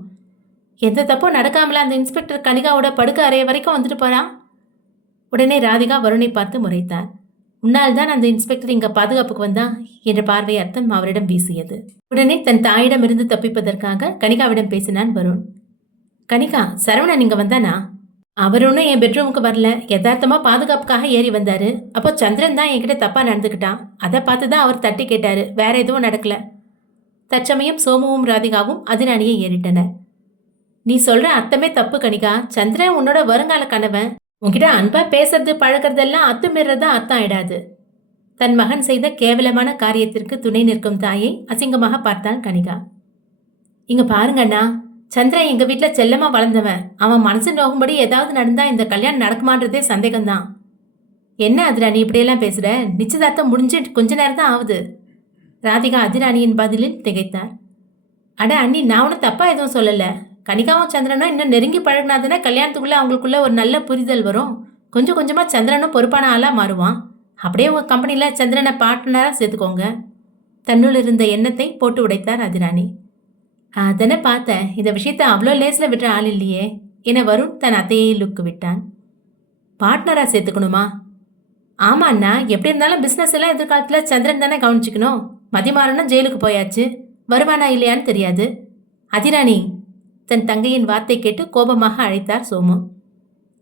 எந்த தப்பும் நடக்காமல அந்த இன்ஸ்பெக்டர் கனிகாவோட படுக்க அறைய வரைக்கும் வந்துட்டு போறான். உடனே ராதிகா வருணை பார்த்து முறைத்தார். உன்னால் தான் அந்த இன்ஸ்பெக்டர் இங்க பாதுகாப்புக்கு வந்தா என்ற பார்வை அர்த்தம் அவரிடம் வீசியது. உடனே தன் தாயிடமிருந்து தப்பிப்பதற்காக கனிகாவிடம் பேசினான் வருண். கனிகா, சரவணன் இங்க வந்தானா? அவர் ஒன்றும் என் பெட்ரூமுக்கு வரல. யதார்த்தமா பாதுகாப்புக்காக ஏறி வந்தாரு. அப்போ சந்திரன் தான் என்கிட்ட தப்பா நடந்துக்கிட்டான். அதை பார்த்து தான் அவர் தட்டி கேட்டாரு, வேற எதுவும் நடக்கல. தற்சமயம் சோமுவும் ராதிகாவும் அதிராணியை ஏறிட்டனர். நீ சொல்ற அர்த்தமே தப்பு கனிகா. சந்திரன் உன்னோட வருங்கால கணவன். உன்கிட்ட அன்பா பேசுறது பழகிறதெல்லாம் அத்துமீறதான் அர்த்தம் ஆயிடாது. தன் மகன் செய்த கேவலமான காரியத்திற்கு துணை நிற்கும் தாயை அசிங்கமாக பார்த்தாள் கனிகா. இங்க பாருங்க அண்ணா, சந்திரன் எங்க வீட்டுல செல்லமா வளர்ந்தவன். அவன் மனசு நோகும்படி ஏதாவது நடந்தா இந்த கல்யாணம் நடக்குமான்றதே சந்தேகம்தான். என்ன அதிராணி இப்படியெல்லாம் பேசுற? நிச்சயதார்த்தம் முடிஞ்சு கொஞ்ச நேரம் தான் ஆகுது. ராதிகா அதிராணியின் பதிலில் திகைத்தார். அட அண்ணி, நான் ஒன்றும் தப்பா எதுவும் சொல்லல. கனிகாவும் சந்திரனும் இன்னும் நெருங்கி பழகினாதானே கல்யாணத்துக்குள்ள அவங்களுக்குள்ள ஒரு நல்ல புரிதல் வரும். கொஞ்சம் கொஞ்சமா சந்திரனும் பொறுப்பான ஆளா மாறுவான். அப்படியே உங்க கம்பெனியில சந்திரனை பார்ட்னரா சேர்த்துக்கோங்க. தன்னுள் இருந்த எண்ணத்தை போட்டு உடைத்தார் அதிராணி. அதனை பார்த்தேன், இந்த விஷயத்த அவ்வளோ லேசில் விடுற ஆள் இல்லையே என வருண் தன் அத்தையை லுக்கு விட்டான். பார்ட்னரா சேர்த்துக்கணுமா? ஆமா அண்ணா, எப்படி இருந்தாலும் பிஸ்னஸ் எல்லாம் எதிர்காலத்தில் சந்திரன் தானே கவனிச்சுக்கணும். மதிமாறனும் ஜெயிலுக்கு போயாச்சு, வருவானா இல்லையான்னு தெரியாது. அதிராணி, தன் தங்கையின் வார்த்தை கேட்டு கோபமாக அழைத்தார் சோமு.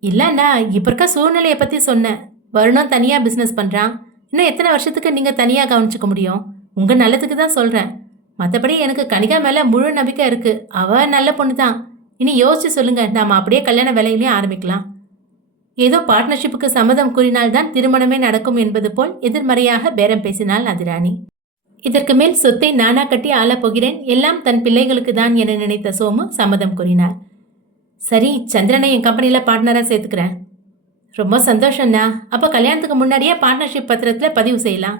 இல்லைண்ணா, இப்போ இருக்க சூழ்நிலையை பற்றி சொன்னேன். வருணம் தனியாக பிஸ்னஸ் பண்ணுறான். இன்னும் எத்தனை வருஷத்துக்கு நீங்கள் தனியாக கவனிச்சுக்க முடியும்? உங்கள் நல்லதுக்கு தான் சொல்கிறேன். மற்றபடி எனக்கு கனிகா மேலே முழு நம்பிக்கை இருக்குது. அவள் நல்ல பொண்ணு தான். இனி யோசிச்சு சொல்லுங்கள், நாம் அப்படியே கல்யாண வேலையிலையும் ஆரம்பிக்கலாம். ஏதோ பார்ட்னர்ஷிப்புக்கு சம்மதம் கூறினால்தான் திருமணமே நடக்கும் என்பது போல் எதிர்மறையாக பேரம் பேசினாள் அதிராணி. இதற்கு மேல் சொத்தை நானா கட்டி ஆளப் போகிறேன், எல்லாம் தன் பிள்ளைகளுக்கு தான் என நினைத்த சோமு சம்மதம் கூறினார். சரி, சந்திரனை என் கம்பெனியில் பார்ட்னராக சேர்த்துக்கிறேன். ரொம்ப சந்தோஷம்ண்ணா. அப்போ கல்யாணத்துக்கு முன்னாடியே பார்ட்னர்ஷிப் பத்திரத்தில் பதிவு செய்யலாம்.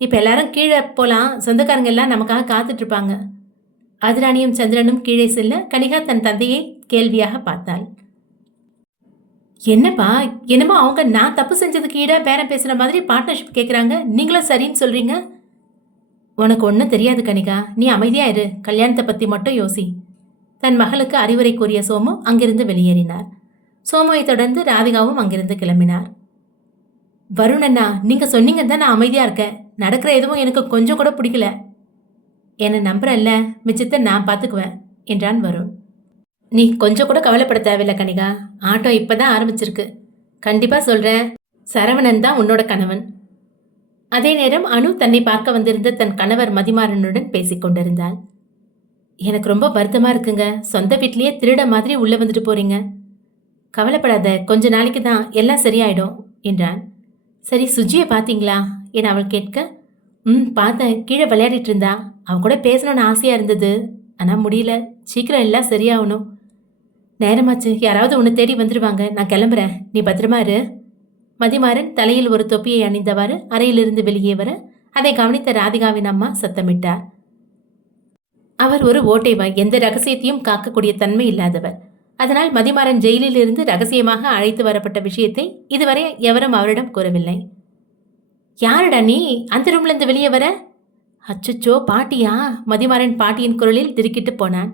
இப்போ எல்லாரும் கீழே போகலாம், சொந்தக்காரங்க எல்லாம் நமக்காக காத்துட்ருப்பாங்க. அதிராணியும் சந்திரனும் கீழே செல்ல கனிகா தன் தந்தையை கேள்வியாக பார்த்தாள். என்னப்பா, என்னமோ அவங்க நான் தப்பு செஞ்சதுக்கு ஈடா பேரம் பேசுற மாதிரி பார்ட்னர்ஷிப் கேட்குறாங்க. நீங்களும் சரின்னு சொல்றீங்க. உனக்கு ஒன்றும் தெரியாது கனிகா. நீ அமைதியா இரு. கல்யாணத்தை பத்தி மட்டும் யோசி. தன் மகளுக்கு அறிவுரை கூறிய சோமு அங்கிருந்து வெளியேறினார். சோமுவை தொடர்ந்து ராதிகாவும் அங்கிருந்து கிளம்பினார். வருண் அண்ணா, நீங்க சொன்னீங்க தான் நான் அமைதியா இருக்கேன். நடக்கிற எதுவும் எனக்கு கொஞ்சம் கூட பிடிக்கல. என்னை நம்புறல்ல, மிச்சத்தை நான் பார்த்துக்குவேன் என்றான் வருண். நீ கொஞ்சம் கூட கவலைப்பட தேவையில்ல கனிகா. ஆட்டோ இப்பதான் ஆரம்பிச்சிருக்கு. கண்டிப்பா சொல்றேன், சரவணன் தான் உன்னோட கணவன். அதே நேரம் அனு தன்னை பார்க்க வந்திருந்த தன் கணவர் மதிமாறனுடன் பேசிக் கொண்டிருந்தாள். எனக்கு ரொம்ப வருத்தமா இருக்குங்க. சொந்த வீட்லயே திருட மாதிரி உள்ள வந்துட்டு போறீங்க. கவலைப்படாத, கொஞ்ச நாளைக்கு தான் எல்லாம் சரியாயிடும் என்றான். சரி, சுஜியை பார்த்தீங்களா என அவள் கேட்க, பார்த்தேன். கீழே விளையாடிட்டு இருந்தா. அவன் கூட பேசணும்னு ஆசையா இருந்தது. ஆனா முடியல. சீக்கிரம் எல்லாம் சரியாகணும். நேரமாச்சு, யாராவது உன்னை தேடி வந்துடுவாங்க. நான் கிளம்புறேன், நீ பத்திரமா இரு. மதிமாறன் தலையில் ஒரு தொப்பியை அணிந்தவாறு அறையிலிருந்து வெளியே வர அதை கவனித்த ராதிகாவின் அம்மா சத்தமிட்டார். அவர் ஒரு ஓட்டைவாய், எந்த ரகசியத்தையும் காக்கக்கூடிய தன்மை இல்லாதவர். அதனால் மதிமாறன் ஜெயிலில் இருந்து ரகசியமாக அழைத்து வரப்பட்ட விஷயத்தை இதுவரை எவரும் அவரிடம் கூறவில்லை. யாரடா நீ அந்த ரூம்ல இருந்து வெளியே வர? அச்சச்சோ, பாட்டியா? மதிமாறன் பாட்டியின் குரலில் திடுக்கிட்டு போனான்.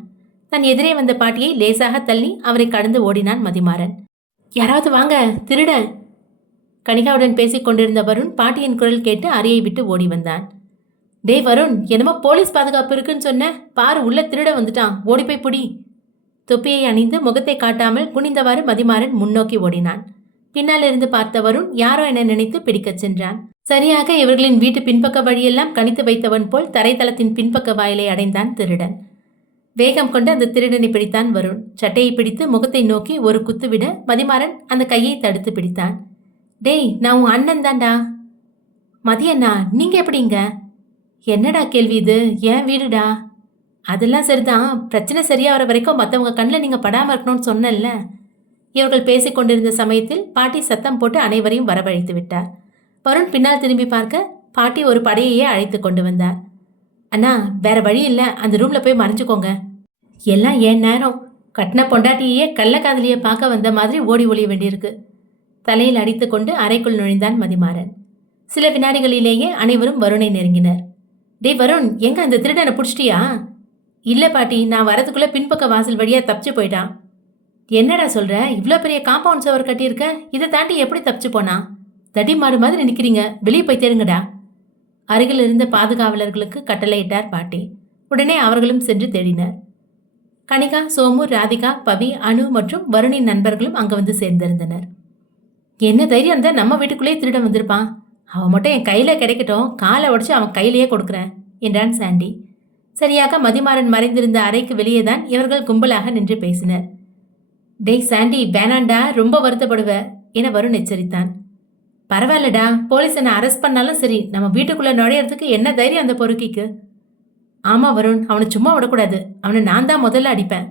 தன் எதிரே வந்த பாட்டியை லேசாக தள்ளி அவரை கடந்து ஓடினான் மதிமாறன். யாராவது வாங்க, திருடன். கனிகாவுடன் பேசிக் கொண்டிருந்த வருண் பாட்டியின் குரல் கேட்டு அறையை விட்டு ஓடி வந்தான். டே வருண், என்னமோ போலீஸ் பாதுகாப்பு இருக்குன்னு சொன்ன, பாரு உள்ள திருட வந்துட்டான், ஓடி போய் புடி. தொப்பியை அணிந்து முகத்தை காட்டாமல் குனிந்தவாறு மதிமாறன் முன்னோக்கி ஓடினான். பின்னால் இருந்து பார்த்த வருண் யாரோ என நினைத்து பிடிக்கச் சென்றான். சரியாக இவர்களின் வீட்டு பின்பக்க வழியெல்லாம் கணித்து வைத்தவன் போல் தரைத்தளத்தின் பின்பக்க வாயிலை அடைந்தான் திருடன். வேகம் கொண்டு அந்த திருடனை பிடித்தான் வருண். சட்டையை பிடித்து முகத்தை நோக்கி ஒரு குத்துவிட மதிமாறன் அந்த கையை தடுத்து பிடித்தான். டேய், நான் உன் அண்ணன் தான்டா. மதியண்ணா, நீங்க எப்படிங்க? என்னடா கேள்வி இது? ஏன் வீடுடா? அதெல்லாம் சரிதான். பிரச்சனை சரியா வர வரைக்கும் மற்றவங்க கண்ணில் நீங்க படாம இருக்கணும்னு சொன்னல. இவர்கள் பேசிக் கொண்டிருந்த சமயத்தில் பாட்டி சத்தம் போட்டு அனைவரையும் வரவழைத்து விட்டார். வருண் பின்னால் திரும்பி பார்க்க பாட்டி ஒரு படையையே அழைத்து கொண்டு வந்தார். அண்ணா, வேற வழி இல்லை, அந்த ரூம்ல போய் மறைஞ்சுக்கோங்க. எல்லாம் ஏன் நேரம். கட்டின பொண்டாட்டியே கள்ளக்காதலியை பார்க்க வந்த மாதிரி ஓடி ஒளிய வேண்டியிருக்கு. தலையில் அடித்து கொண்டு அறைக்குள் நுழைந்தான் மதிமாறன். சில வினாடிகளிலேயே அனைவரும் வருணை நெருங்கினர். டே வருண், எங்க அந்த திருடனை பிடிச்சிட்டியா? இல்ல பாட்டி, நான் வரதுக்குள்ள பின்பக்க வாசல் வழியா தப்பிச்சு போயிட்டான். என்னடா சொல்ற? இவ்வளோ பெரிய காம்பவுண்ட் சவர் கட்டியிருக்க, இதை தாண்டி எப்படி தப்பிச்சு போனா? தடி மாடு மாதிரி நிற்கிறீங்க, வெளியே போய் தேடுங்கடா. அருகில் இருந்த பாதுகாவலர்களுக்கு கட்டளையிட்டார் பாட்டி. உடனே அவர்களும் சென்று தேடினர். கனிகா, சோமு, ராதிகா, பவி, அனு மற்றும் வருணின் நண்பர்களும் அங்கு வந்து சேர்ந்திருந்தனர். என்ன தைரியம் இருந்தா நம்ம வீட்டுக்குள்ளேயே திருட வந்திருப்பான். அவன் மட்டும் என் கையில கிடைக்கட்டும், காலை உடச்சு அவன் கையிலேயே கொடுக்குறேன் என்றான் சாண்டி. சரியாக மதிமாறன் மறைந்திருந்த அறைக்கு வெளியேதான் இவர்கள் கும்பலாக நின்று பேசினர். டேய் சாண்டி, வேணாண்டா, ரொம்ப வருத்தப்படுவ என வருண் எச்சரித்தான். பரவாயில்லடா, போலீஸ் என்ன அரெஸ்ட் பண்ணாலும் சரி, நம்ம வீட்டுக்குள்ள நுழையறதுக்கு என்ன தைரியம் அந்த பொறுக்கிக்கு? ஆமா வருண், அவனை சும்மா விடக்கூடாது. அவனை நான் தான் முதல்ல அடிப்பேன்.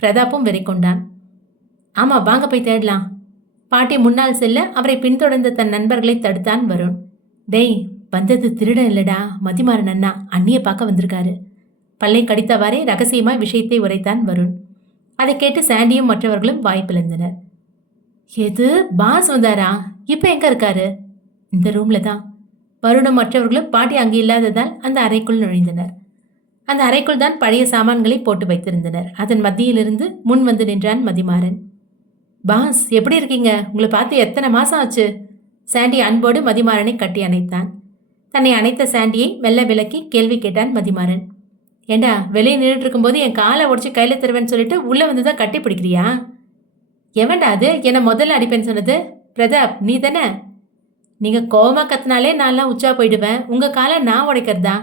பிரதாப்பும் வெறி கொண்டான். ஆமா, வாங்க போய் தேடலாம். பாட்டி முன்னால் செல்ல அவரை பின்தொடர்ந்த தன் நண்பர்களை தடுத்தான் வருண். டேய், வந்தது திருடன் இல்லடா, மதிமாறன் அண்ணா, அண்ணியை பார்க்க வந்திருக்காரு. பல்லை கடித்தவாறே ரகசியமாய் விஷயத்தை உரைத்தான் வருண். அதை கேட்டு சாண்டியும் மற்றவர்களும் வாய் பிளந்தனர். எது, பாஸ் வந்தாரா? இப்ப எங்க இருக்காரு? இந்த ரூம்ல தான். வருணும் மற்றவர்களும் பாட்டி அங்கு இல்லாததால் அந்த அறைக்குள் நுழைந்தனர். அந்த அறைக்குள் தான் பழைய சாமான்களை போட்டு வைத்திருந்தனர். அதன் மத்தியிலிருந்து முன் வந்து நின்றான் மதிமாறன். பாஸ், எப்படி இருக்கீங்க? உங்களை பார்த்து எத்தனை மாசம் ஆச்சு? சாண்டி அன்போடு மதிமாறனை கட்டி அணைத்தான். தன்னை அணைத்த சாண்டியை மெல்ல விலக்கி கேள்வி கேட்டான் மதிமாறன். ஏண்டா, வெளியே நின்றுட்டு இருக்கும்போது என் காலை உடச்சி கையில தருவேன்னு சொல்லிட்டு உள்ள வந்துதான் கட்டி பிடிக்கிறியா? எவன்டா அது என்னை முதல்ல அடிப்பேன்னு சொன்னது? பிரதாப், நீ தானே? நீங்க கோவமா கத்தினாலே நான்லாம் உச்சா போயிடுவேன். உங்க காலை நான் உடைக்கிறதா?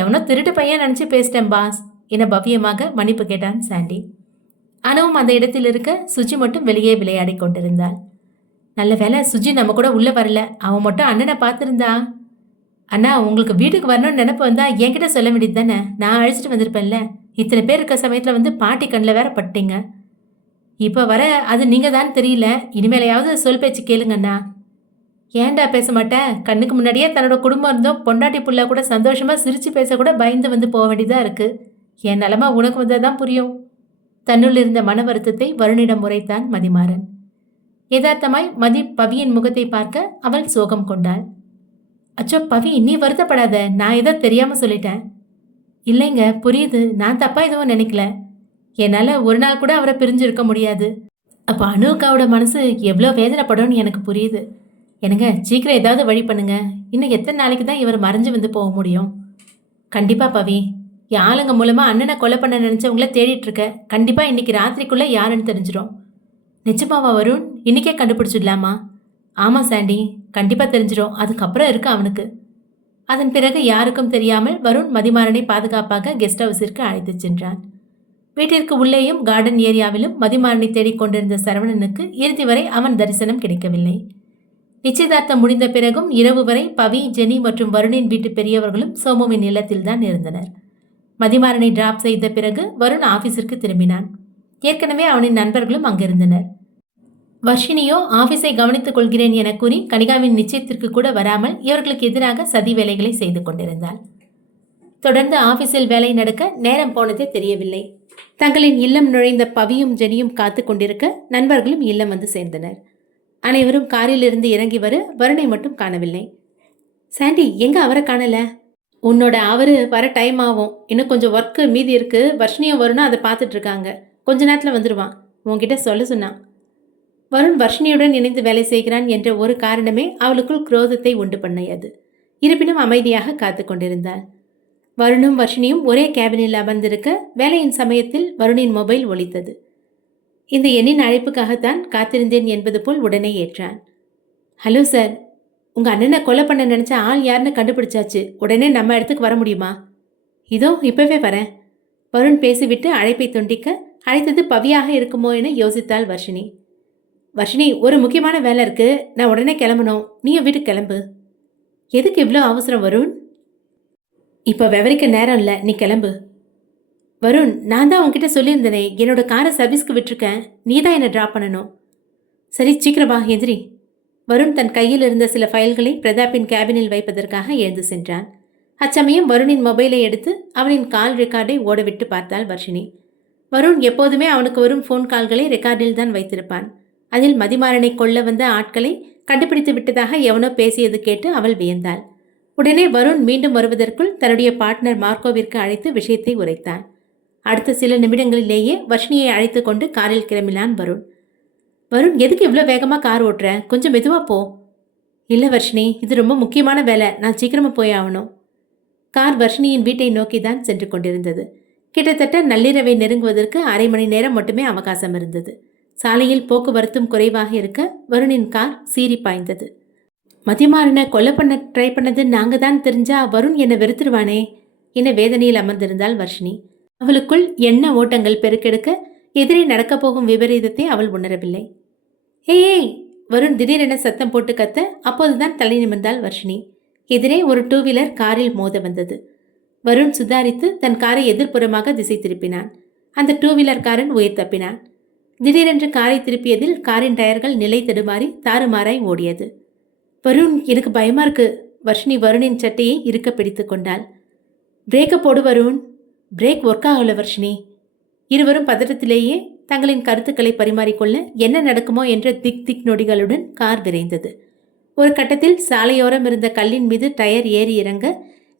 எவனோ திருட்டு பையன் நினைச்சு பேசிட்டேன் பாஸ் என பவ்யமாக மன்னிப்பு கேட்டான் சாண்டி. அனுவும் அந்த இடத்தில் இருக்க சுஜி மட்டும் வெளியே விளையாடி கொண்டிருந்தாள். நல்ல வேலை சுஜி நம்ம கூட உள்ள வரல. அவன் மட்டும் அண்ணனை பார்த்துருந்தா. அண்ணா, உங்களுக்கு வீட்டுக்கு வரணும்னு நினைப்பு வந்தா என்கிட்ட சொல்ல வேண்டியது தானே? நான் அழைச்சிட்டு வந்திருப்பேன்ல. இத்தனை பேர் இருக்க சமயத்தில் வந்து பாட்டி கண்ணில் வேற பட்டீங்க. இப்போ வர அது நீங்க தான் தெரியல. இனிமேலையாவது சொல் பேச்சு கேளுங்கண்ணா. ஏன்டா பேச மாட்டேன்? கண்ணுக்கு முன்னாடியே தன்னோட குடும்பம் இருந்தோம் பொண்டாட்டி புள்ள கூட சந்தோஷமா சிரிச்சு பேச கூட பயந்து வந்து போக வேண்டியதா இருக்கு. என் நிலமா உனக்கு வந்தாதான் புரியும். தன்னுள் இருந்த மன வருத்தத்தை வருணிடம் உரைத்தான் மதிமாறன். யதார்த்தமாய் பவியின் முகத்தை பார்க்க அவள் சோகம் கொண்டாள். அச்சோ பவி, நீ வருத்தப்படாத, நான் ஏதோ தெரியாம சொல்லிட்டேன். இல்லைங்க, புரியுது, நான் தப்பா எதுவும் நினைக்கல. என்னால ஒரு நாள் கூட அவரை பிரிஞ்சு இருக்க முடியாது. அப்போ அனுக்காவோட மனசு எவ்வளோ வேதனைப்படும்னு எனக்கு புரியுது. என்னங்க, சீக்கிரம் ஏதாவது வழி பண்ணுங்க. இன்னும் எத்தனை நாளைக்கு தான் இவர் மறைஞ்சு வந்து போக முடியும்? கண்டிப்பா பவி, என் ஆளுங்க மூலமா அண்ணனை கொலை பண்ண நினைச்சவங்கள தேடிட்டு இருக்க. கண்டிப்பா இன்னைக்கு ராத்திரிக்குள்ள யாருன்னு தெரிஞ்சிடும். நிச்சயமாவா வருண்? இன்னைக்கே கண்டுபிடிச்சிடலாமா? ஆமா சாண்டி, கண்டிப்பா தெரிஞ்சிடும். அதுக்கப்புறம் இருக்கு அவனுக்கு. அதன் பிறகு யாருக்கும் தெரியாமல் வருண் மதிமாறனை பாதுகாப்பாக கெஸ்ட் ஹவுஸிற்கு அழைத்துச் சென்றான். வீட்டிற்கு உள்ளேயும் கார்டன் ஏரியாவிலும் மதிமாறனை தேடிக் கொண்டிருந்த சரவணனுக்கு இறுதி வரை அவன் தரிசனம் கிடைக்கவில்லை. நிச்சயதார்த்தம் முடிந்த பிறகும் இரவு வரை பவி, ஜெனி மற்றும் வருணின் வீட்டு பெரியவர்களும் சோமுவின் இல்லத்தில்தான் இருந்தனர். மதிமாறனை டிராப் செய்த பிறகு வருண் ஆபீஸிற்கு திரும்பினான். ஏற்கனவே அவனின் நண்பர்களும் அங்கிருந்தனர். வர்ஷினியோ ஆபீஸை கவனித்துக் கொள்கிறேன் என கூறி கனிகாவின் நிச்சயத்திற்கு கூட வராமல் இவர்களுக்கு எதிராக சதி வேலைகளை செய்து கொண்டிருந்தாள். தொடர்ந்து ஆபீஸில் வேலை நடக்க நேரம் போனதே தெரியவில்லை. தங்களின் இல்லம் நுழைந்த பவியும் ஜெனியும் காத்து கொண்டிருக்க நண்பர்களும் இல்லம் வந்து சேர்ந்தனர். அனைவரும் காரில் இருந்து இறங்கி வர வருணை மட்டும் காணவில்லை. சாண்டி, எங்க அவரை காணல? உன்னோட அவரு வர டைம் ஆகும், இன்னும் கொஞ்சம் ஒர்க்கு மீதி இருக்கு. வர்ஷினியும் வருணும் அதை பார்த்துட்டு இருக்காங்க. கொஞ்ச நேரத்தில் வந்துடுவான். உன்கிட்ட சொல்ல சொன்னான். வருண் வர்ஷினியுடன் இணைந்து வேலை செய்கிறான் என்ற ஒரு காரணமே அவளுக்குள் குரோதத்தை உண்டு பண்ணியது. இருப்பினும் அமைதியாக காத்து கொண்டிருந்தாள். வருணும் வர்ஷினியும் ஒரே கேபினில் அமர்ந்திருக்க வேலையின் சமயத்தில் வருணின் மொபைல் ஒலித்தது. இந்த எண்ணின் அழைப்புக்காகத்தான் காத்திருந்தேன் என்பது போல் உடனே ஏற்றான். ஹலோ சார், உங்கள் அண்ணனை கொலை பண்ண நினச்ச ஆள் யாருன்னு கண்டுபிடிச்சாச்சு. உடனே நம்ம இடத்துக்கு வர முடியுமா? இதோ இப்பவே வரேன். வருண் பேசிவிட்டு அழைப்பை துண்டிக்க அழைத்தது பவியாக இருக்குமோ என யோசித்தாள் வர்ஷினி. வர்ஷினி, ஒரு முக்கியமான வேலை இருக்கு, நான் உடனே கிளம்பணும். நீயும் வீட்டுக்கு கிளம்பு. எதுக்கு இவ்வளோ அவசரம் வருண்? இப்போ விவரிக்க நேரம் இல்லை, நீ கிளம்பு. வருண், நான் தான் உன்கிட்ட சொல்லியிருந்தேனே, என்னோட காரை சர்வீஸ்க்கு விட்டுருக்கேன். நீ தான் என்னை ட்ராப் பண்ணணும். சரி, சீக்கிரமா எதிரி. வருண் தன் கையில் இருந்த சில ஃபைல்களை பிரதாப்பின் கேபினில் வைப்பதற்காக எழுந்து சென்றான். அச்சமயம் வருணின் மொபைலை எடுத்து அவனின் கால் ரெக்கார்டை ஓடவிட்டு பார்த்தாள் வர்ஷினி. வருண் எப்போதுமே அவனுக்கு வரும் ஃபோன் கால்களை ரெக்கார்டில் தான் வைத்திருப்பான். அதில் மதிமாறனை கொல்ல வந்த ஆட்களை கண்டுபிடித்து விட்டதாக எவனோ பேசியது கேட்டு அவள் வியந்தாள். உடனே வருண் மீண்டும் வருவதற்குள் தன்னுடைய பார்ட்னர் மார்க்கோவிற்கு அழைத்து விஷயத்தை உரைத்தான். அடுத்த சில நிமிடங்களிலேயே வர்ஷினியை அழைத்து கொண்டு காரில் கிளம்பினான் வருண். வருண், எதுக்கு இவ்வளோ வேகமாக கார் ஓட்டுற? கொஞ்சம் மெதுவாக போ. இல்லை வர்ஷினி, இது ரொம்ப முக்கியமான வேலை, நான் சீக்கிரமாக போய் ஆகணும். கார் வர்ஷினியின் வீட்டை நோக்கி தான் சென்று கொண்டிருந்தது. கிட்டத்தட்ட நள்ளிரவை நெருங்குவதற்கு அரை மணி நேரம் மட்டுமே அவகாசம் இருந்தது. சாலையில் போக்குவரத்தும் குறைவாக இருக்க வருணின் கார் சீறி பாய்ந்தது. மதிமாறனை கொலை பண்ண ட்ரை பண்ணது நாங்க தான் தெரிஞ்சா வருண் என்னை வெறுத்துருவானே என வேதனையில் அமர்ந்திருந்தாள் வர்ஷினி. அவளுக்குள் எண்ண ஓட்டங்கள் பெருக்கெடுக்க எதிரே நடக்கப் போகும் விபரீதத்தை அவள் உணரவில்லை. ஏய், வருண் திடீரென சத்தம் போட்டு கத்த அப்போதுதான் தலை நிமிர்ந்தாள் வர்ஷினி. எதிரே ஒரு 2 வீலர் காரில் மோத வந்தது. வருண் சுதாரித்து தன் காரை எதிர்ப்புறமாக திசை திருப்பினான். அந்த 2 வீலர் காரன் உயிர் தப்பினான். திடீரென்று காரை திருப்பியதில் காரின் டயர்கள் நிலை தடுமாறி தாறுமாறாய் ஓடியது. வருண், எனக்கு பயமா இருக்கு. வர்ஷினி வருணின் சட்டையை இருக்க பிடித்து கொண்டாள். பிரேக்கை போடு வருண். பிரேக் ஒர்க் ஆகல வர்ஷினி. இருவரும் பதட்டத்திலேயே தங்களின் கருத்துக்களை பரிமாறிக்கொள்ள என்ன நடக்குமோ என்ற திக் நொடிகளுடன் கார் விரைந்தது. ஒரு கட்டத்தில் சாலையோரம் இருந்த கல்லின் மீது டயர் ஏறி இறங்க